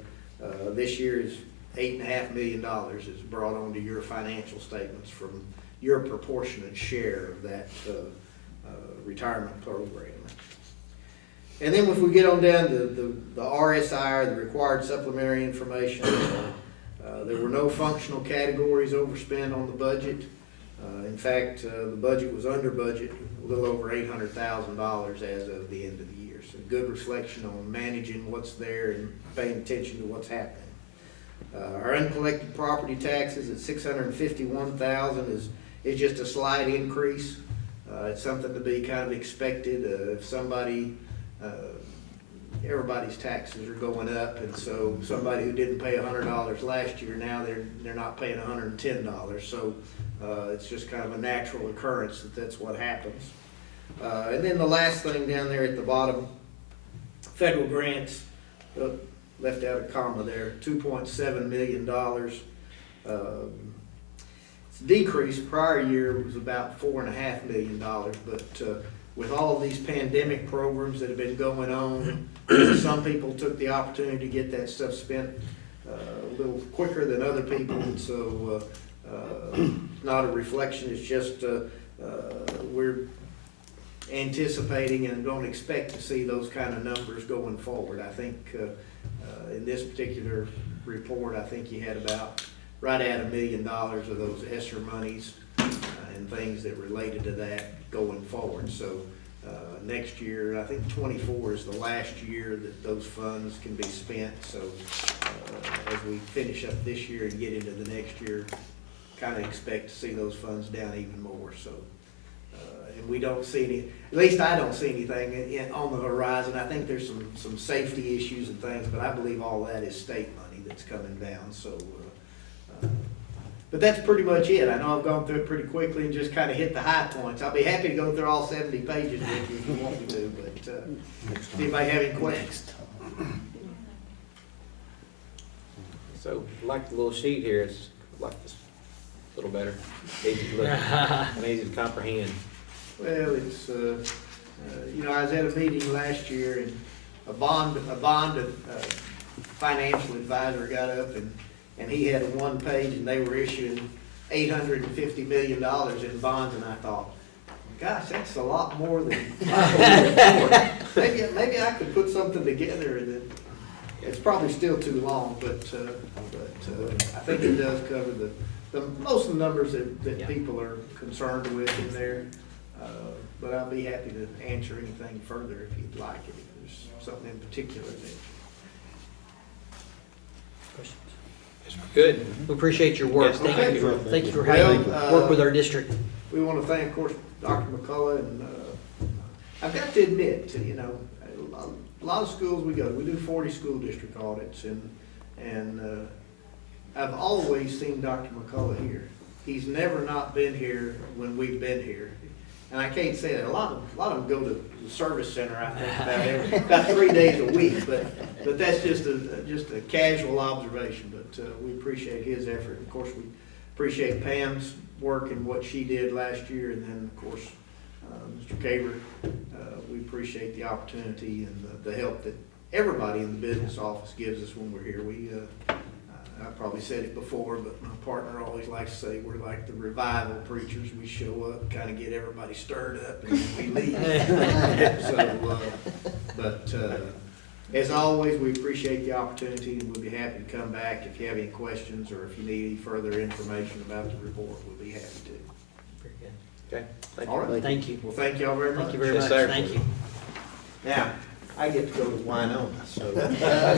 this year's $8.5 million is brought onto your financial statements from your proportionate share of that retirement program. And then if we get on down to the RSI, the required supplementary information, there were no functional categories overspent on the budget. In fact, the budget was under budget, a little over $800,000 as of the end of the year. So good reflection on managing what's there and paying attention to what's happening. Our uncollected property taxes at $651,000 is just a slight increase. It's something to be kind of expected. If somebody, everybody's taxes are going up, and so somebody who didn't pay $100 last year, now they're not paying $110. So it's just kind of a natural occurrence that's what happens. And then the last thing down there at the bottom, federal grants, left out a comma there, $2.7 million. It's decreased. Prior year was about $4.5 million, but with all of these pandemic programs that have been going on, some people took the opportunity to get that stuff spent a little quicker than other people, and so not a reflection. It's just we're anticipating and don't expect to see those kind of numbers going forward. I think in this particular report, I think you had about right at $1 million of those ESSER monies and things that related to that going forward. So next year, I think 24 is the last year that those funds can be spent. So as we finish up this year and get into the next year, kind of expect to see those funds down even more. So and we don't see any, at least I don't see anything on the horizon. I think there's some safety issues and things, but I believe all that is state money that's coming down. So but that's pretty much it. I know I've gone through it pretty quickly and just kind of hit the high points. I'll be happy to go through all 70 pages with you if you want me to, but if anybody have any questions? So, like the little sheet here, it's like this, a little better, easy to look, and easy to comprehend. Well, it's, you know, I was at a meeting last year and a bond financial advisor got up and he had a one page and they were issuing $850 million in bonds, and I thought, gosh, that's a lot more than maybe I could put something together, and then it's probably still too long, but I think it does cover the most of the numbers that people are concerned with in there. But I'll be happy to answer anything further if you'd like it, if there's something in particular that. Good. We appreciate your work. Yes, Thank you. Thank you for Well, having work with our district. We want to thank, of course, Dr. McCullough, and I've got to admit, you know, a lot of schools we go to, we do 40 school district audits, and I've always seen Dr. McCullough here. He's never not been here when we've been here. And I can't say that. A lot of them go to the service center, I think, about 3 days a week, but that's just a casual observation. But we appreciate his effort. Of course, we appreciate Pam's work and what she did last year, and then, of course, Mr. Caver, we appreciate the opportunity and the help that everybody in the business office gives us when we're here. I probably said it before, but my partner always likes to say we're like the revival preachers. We show up, kind of get everybody stirred up, and then we leave. But as always, we appreciate the opportunity, and we'll be happy to come back if you have any questions or if you need any further information about the report. We'll be happy to. Very good. Okay, thank you. All right. Thank you. Well, thank y'all very much. Thank you very Yes, much. sir. Thank you. Now, I get to go to Winona, so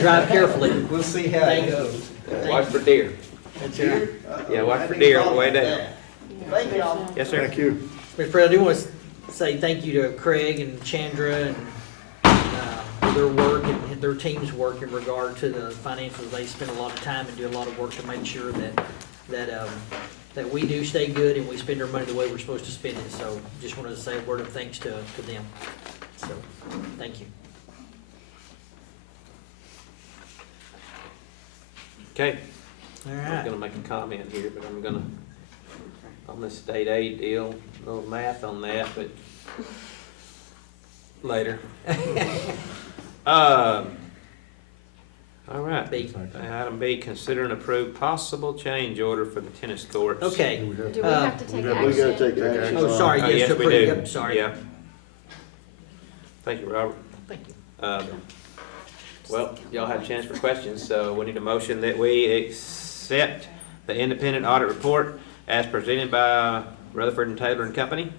Drive carefully. we'll see how Thank it you. goes. Watch for deer. That's right. Yeah, watch I for didn't deer on thought the way about down. that. Thank y'all. Yes, sir. Thank you. Mr. Fred, I do want to say thank you to Craig and Chandra and for their work and their team's work in regard to the financials. They spend a lot of time and do a lot of work to make sure that we do stay good and we spend our money the way we're supposed to spend it. So just wanted to say a word of thanks to them. So thank you. Okay, All I'm right. gonna make a comment here, but I'm gonna, on this state aid deal, a little math on that, but later. All right. B. Item B, consider and approve possible change order for the tennis courts. Okay. Do we have to take We gotta action? take action. Oh, sorry. Oh, Yes, yes, to we approve. do. Yep, sorry. Yeah. Thank you, Robert. Thank you. Well, y'all had a chance for questions, so we need a motion that we accept the independent audit report as presented by Rutherford and Taylor and Company.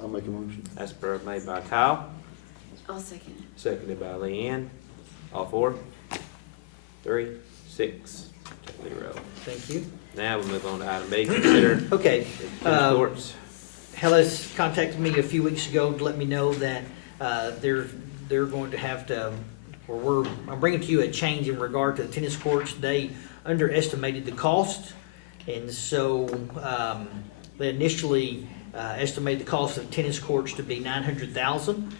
I'll make a motion. That's made by Kyle, I'll second it. seconded by Leanne. All four? 3, 6, 0. Thank you. Now we'll move on to item B, consider Okay. tennis courts. Hellas contacted me a few weeks ago to let me know that they're going to have to, I'm bringing to you a change in regard to the tennis courts. They underestimated the cost, and so they initially estimated the cost of tennis courts to be $900,000.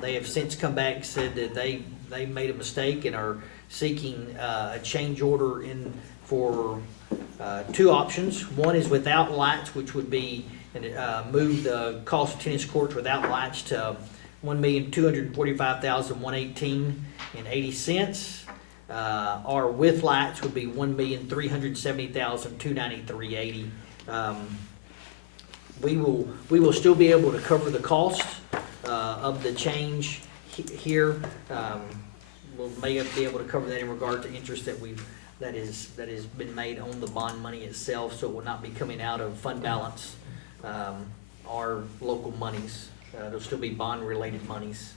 They have since come back and said that they made a mistake and are seeking a change order for two options. One is without lights, which would be move the cost of tennis courts without lights to $1,245,118.80. Or with lights would be $1,370,293.80. We will still be able to cover the cost of the change here. We'll may be able to cover that in regard to interest that has been made on the bond money itself, so it will not be coming out of fund balance or local monies. There'll still be bond-related monies.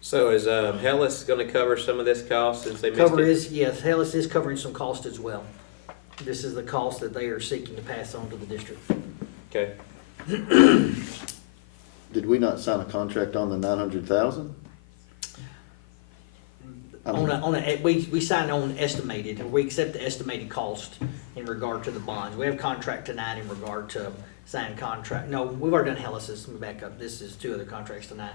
So is Hellas gonna cover some of this cost since they missed it? Yes, Hellas is covering some cost as well. This is the cost that they are seeking to pass on to the district. Okay. Did we not sign a contract on the 900,000? We sign on estimated, or we accept the estimated cost in regard to the bonds. We have contract tonight in regard to signing contract. No, we've already done Hellas's. Let me back up. This is 2 other contracts tonight.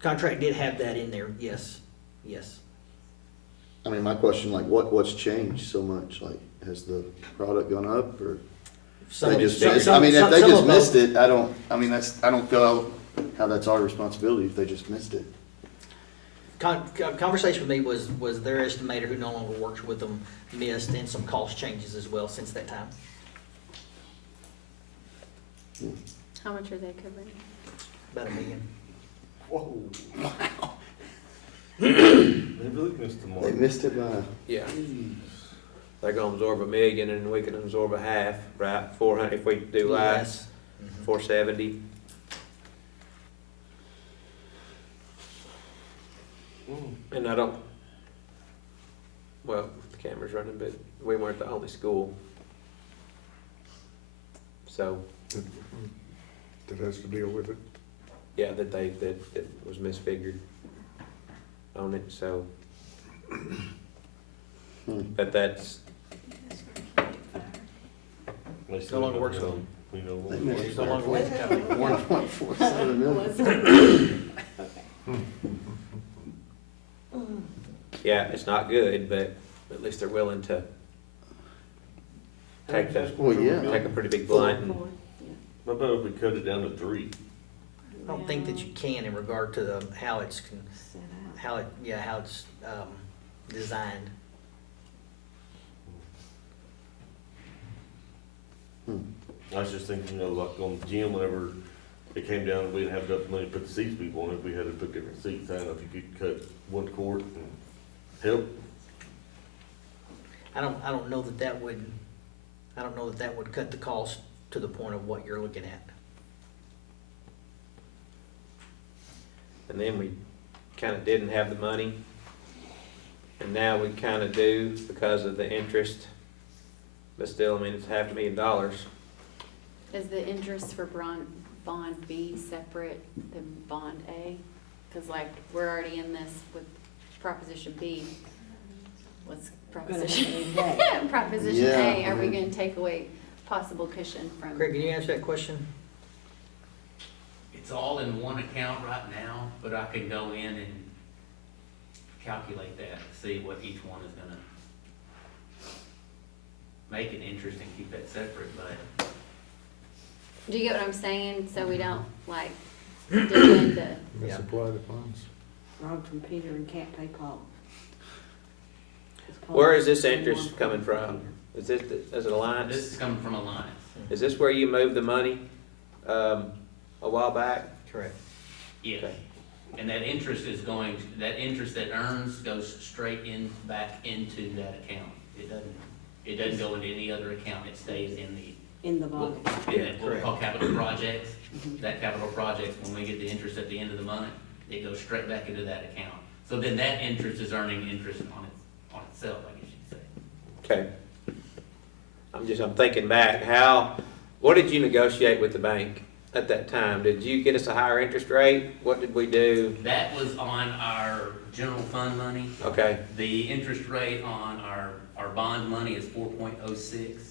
Contract did have that in there. Yes. I mean, my question, like, what's changed so much? Like, has the product gone up, or they just missed? I mean, if they just missed it, I don't feel how that's our responsibility if they just missed it. Conversation with me was their estimator, who no longer works with them, missed, and some cost changes as well since that time. How much are they covering? About $1 million. Whoa. Wow. They really missed the mark. They missed it by. Yeah. They're gonna absorb $1 million and we can absorb a half, right? 400 if we do lights, 470. And I don't, well, the camera's running, but we weren't the only school. So, That has to deal with it. yeah, that was misfigured on it, so. But that's, No longer works with them. We know They what. missed No longer with the company. 1.47 million. yeah, it's not good, but at least they're willing to take Well, yeah. a pretty big blunt and How about if we cut it down to 3? I don't think that you can in regard to how it's designed. I was just thinking, like on the gym, whenever it came down, we didn't have enough money to put the seats people on it, we had to put different seats. I don't know if you could cut one court and help. I don't know that would cut the cost to the point of what you're looking at. and then we kinda didn't have the money. And now we kinda do because of the interest, but still, I mean, it's $500,000. Is the interest for bond B separate than bond A? Cause like, we're already in this with Proposition B. What's Proposition? Proposition Yeah, A, are we gonna take away possible cushion from? Craig, can you answer that question? It's all in one account right now, but I can go in and calculate that, see what each one is gonna make an interest and keep that separate, but. Do you get what I'm saying? So we don't like dip into. Yeah. Supply the funds. Rob from Peter and can't pay Paul. Where is this interest coming from? Is it Alliance? This is coming from Alliance. Is this where you moved the money, a while back? Correct. Yeah. Okay. And that interest is going, that interest that earns goes straight back into that account. It doesn't It doesn't go into any other account, it stays in the, In the bond. what we call capital projects. That capital projects, when we get the interest at the end of the month, it goes straight back into that account. So then that interest is earning interest on itself, I guess you could say. Okay. I'm thinking back, what did you negotiate with the bank at that time? Did you get us a higher interest rate? What did we do? That was on our general fund money. Okay, The interest rate on our bond money is 4.06.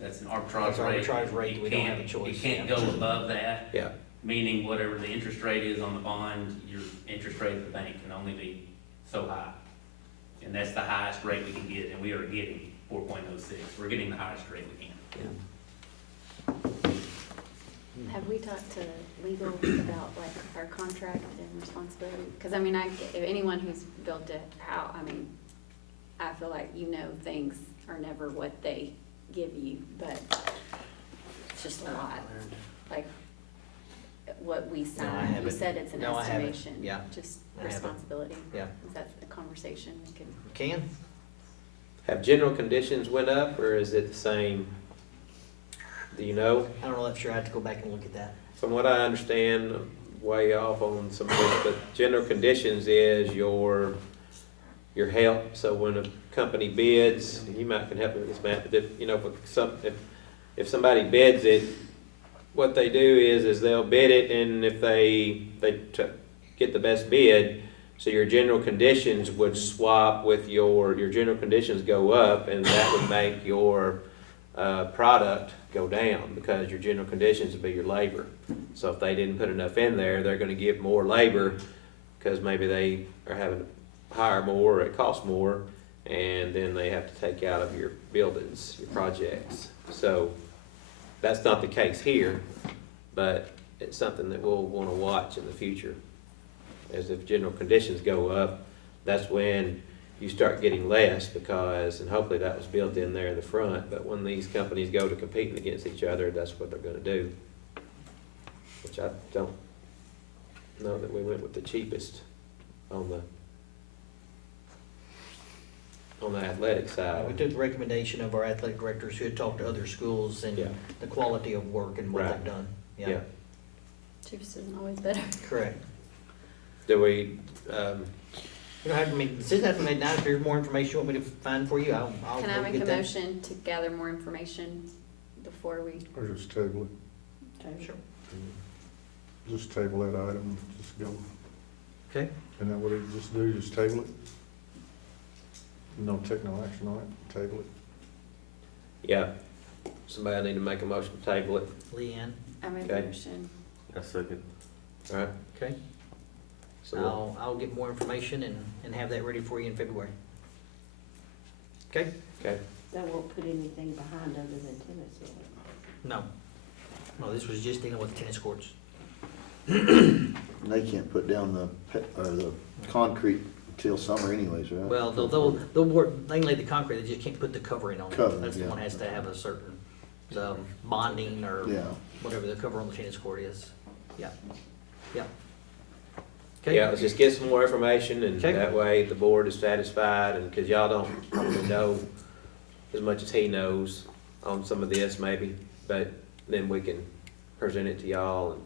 That's an That's arbitrage rate. arbitrage rate, You we don't can't- have a choice, You can't yeah. go above that. yeah, Meaning whatever the interest rate is on the bond, your interest rate at the bank can only be so high. And that's the highest rate we can get, and we are getting 4.06. We're getting the highest rate we can. Have we talked to legal about like our contract and responsibility? Because I mean, if anyone who's built a house, I mean, I feel like things are never what they give you, but it's just a lot. Like what we I signed, you haven't. said it's an No, I haven't. estimation. Yeah, Just I haven't. responsibility. Yeah. Is that a conversation we can? Can? have general conditions went up, or is it the same? Do you know? I don't know if sure, I have to go back and look at that. From what I understand, I'm way off on some of this, but general conditions is your help. So when a company bids, you might can help me with this, Matt, but if somebody bids it, what they do is they'll bid it, and if they get the best bid, so your general conditions would swap with your general conditions go up, and that would make your product go down, because your general conditions would be your labor. So if they didn't put enough in there, they're gonna give more labor, because maybe they are having to hire more, or it costs more, and then they have to take out of your buildings, your projects. So that's not the case here, but it's something that we'll wanna watch in the future. As if general conditions go up, that's when you start getting less, because, and hopefully that was built in there in the front, but when these companies go to competing against each other, that's what they're gonna do. Which I don't know that we went with the cheapest on the athletic We side. took the recommendation of our athletic directors who had talked to other schools and Yeah. the quality of work and what Right. they've done. Yeah. Cheapest isn't always better. Correct. Do we, You don't have to make, the decision has to be made now. If there's more information you want me to find for you, I'll Can I go make get a that. motion to gather more information before we? Or just table it, Sure. just table that item, just go, Okay. isn't that what it just do, just table it? No take no action on it, table it. yeah, somebody need to make a motion to table it, Leanne, I made Okay. a motion. I second. all right? okay. So, I'll get more information and have that ready for you in February. Okay? okay, That won't put anything behind other than tennis, will it? No. No, this was just dealing with tennis courts. They can't put down the concrete until summer anyways, right? Well, they'll work, they can lay the concrete, they just can't put the covering on it. Cover, That's the yeah. one has to have a certain, bonding or Yeah. whatever the cover on the tennis court is. Yeah. Yeah. Okay. yeah, let's just get some more information, and Okay. that way the board is satisfied, and, cause y'all don't probably know as much as he knows on some of this maybe, but then we can present it to y'all,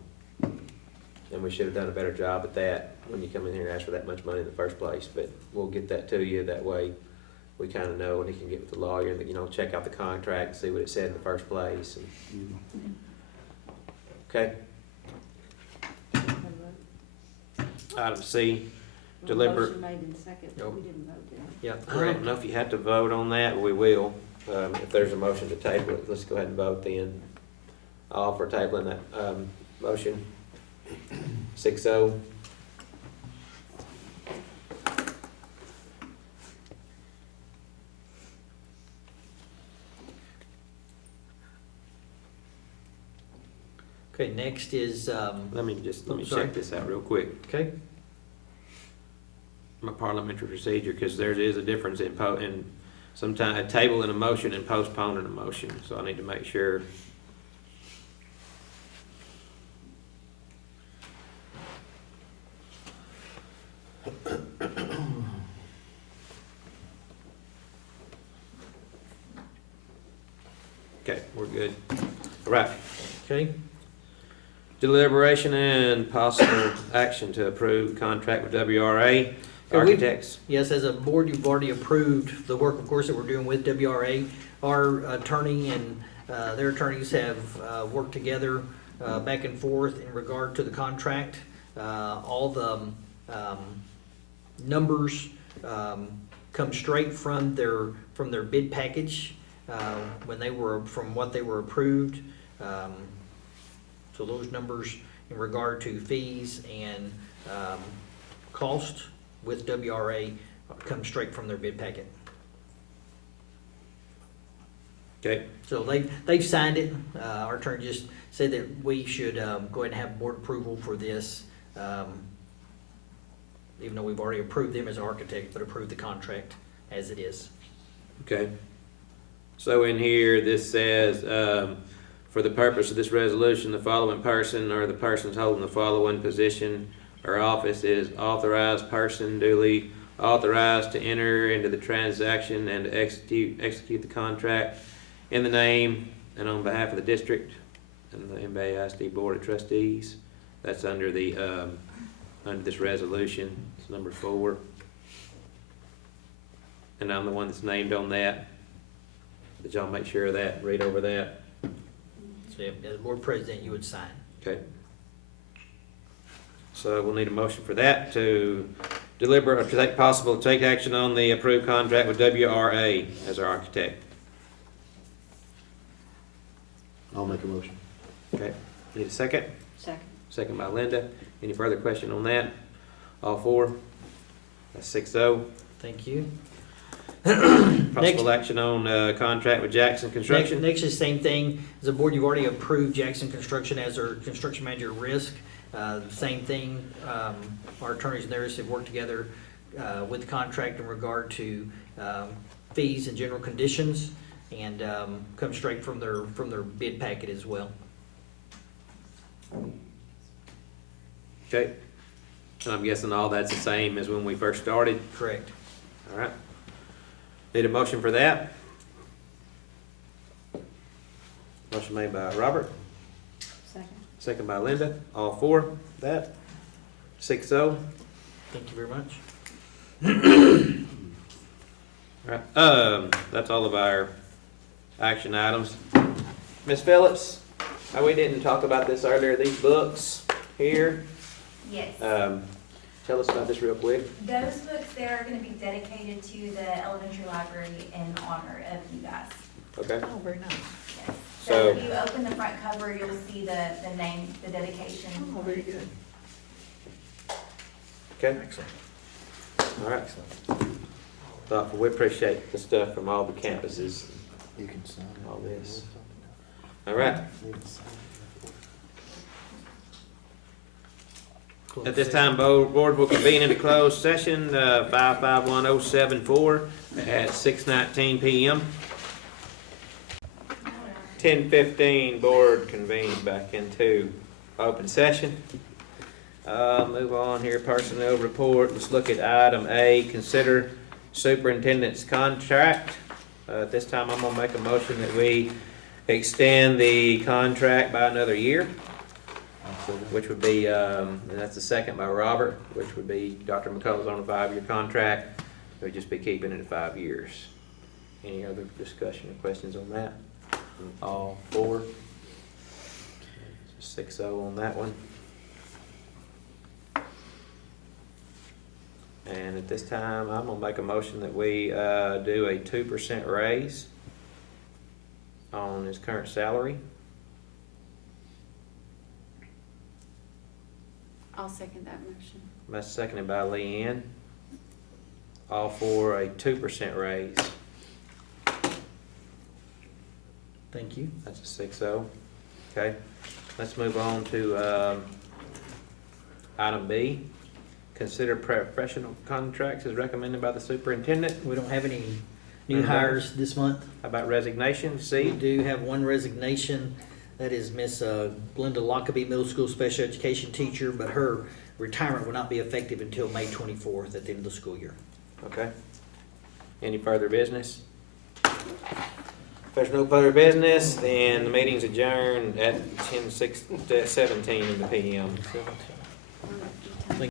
and we should have done a better job at that when you come in here and ask for that much money in the first place, but we'll get that to you, that way we kinda know, and he can get with the lawyer, and, check out the contract, and see what it said in the first place, and, okay? Item C, deliver. Motion made in second, but we didn't vote yet. Yeah, I correct. don't know if you have to vote on that, but we will. If there's a motion to table it, let's go ahead and vote then. I'll offer tabling that, motion. 6-0. Okay, next is, Let me Oh, sorry. check this out real quick. okay, My parliamentary procedure, because there is a difference in sometimes a table in a motion and postponing a motion, so I need to make sure. Okay, we're good. All right. Okay. Deliberation and possible action to approve contract with WRA Okay, Architects. Yes, as a board, you've already approved the work, of course, that we're doing with WRA. Our attorney and their attorneys have worked together back and forth in regard to the contract. All the numbers come straight from their bid package from what they were approved. So those numbers in regard to fees and cost with WRA come straight from their bid packet. Okay. So they've signed it. Our attorney just said that we should go ahead and have board approval for this, even though we've already approved them as architect, but approved the contract as it is. Okay. So in here, this says, for the purpose of this resolution, the following person or the persons holding the following position or office is authorized person duly authorized to enter into the transaction and to execute the contract in the name and on behalf of the district and the MBA ISD Board of Trustees. That's under the under this resolution. It's number 4. And I'm the one that's named on that. Did y'all make sure of that, read over that? So as board president, you would sign. Okay. So we'll need a motion for that to deliberate or to take possible to take action on the approved contract with WRA as our architect. I'll make a motion. Okay. Need a second? Second. Second by Linda. Any further question on that? All 4? That's 6-0. Thank you. Possible action on contract with Jackson Construction. Next is the same thing. As a board, you've already approved Jackson Construction as our construction manager at risk. Same thing, our attorneys and theirs have worked together with the contract in regard to fees and general conditions, and come straight from their bid packet as well. Okay. And I'm guessing all that's the same as when we first started. Correct. All right. Need a motion for that? Motion made by Robert, Second. second by Linda. All 4, that. 6-0. Thank you very much. All right. That's all of our action items. Ms. Phillips, we didn't talk about this earlier, these books here. Yes. Tell us about this real quick. Those books there are gonna be dedicated to the elementary library in honor of you guys. Okay. Oh, very nice. Yes. So- So if you open the front cover, you'll see the name, the dedication. Oh, very good. Okay. Excellent. All right. Thoughtful. We appreciate the stuff from all the campuses. You can sign it. All this. All right. At this time, board will convene into closed session, 551074 at 6:19 PM. 10:15, board convenes back into open session. Move on here, personnel report. Let's look at item A, consider superintendent's contract. At this time, I'm gonna make a motion that we extend the contract by another year, which would be, and that's the second by Robert, which would be Dr. McCullough's on a 5-year contract. We'd just be keeping it at 5 years. Any other discussion or questions on that? All 4? 6-0 on that one. And at this time, I'm gonna make a motion that we do a 2% raise on his current salary. I'll second that motion. That's seconded by Leanne. All for a 2% raise. Thank you. That's a 6-0. Okay, let's move on to item B. Consider professional contracts as recommended by the superintendent. We don't have any new hires this month. How about resignations? We C? do have one resignation. That is Miss Glenda Lockaby, middle school special education teacher, but her retirement will not be effective until May 24th at the end of the school year. Okay. Any further business? If there's no further business, then the meeting's adjourned at 10:17 in the PM.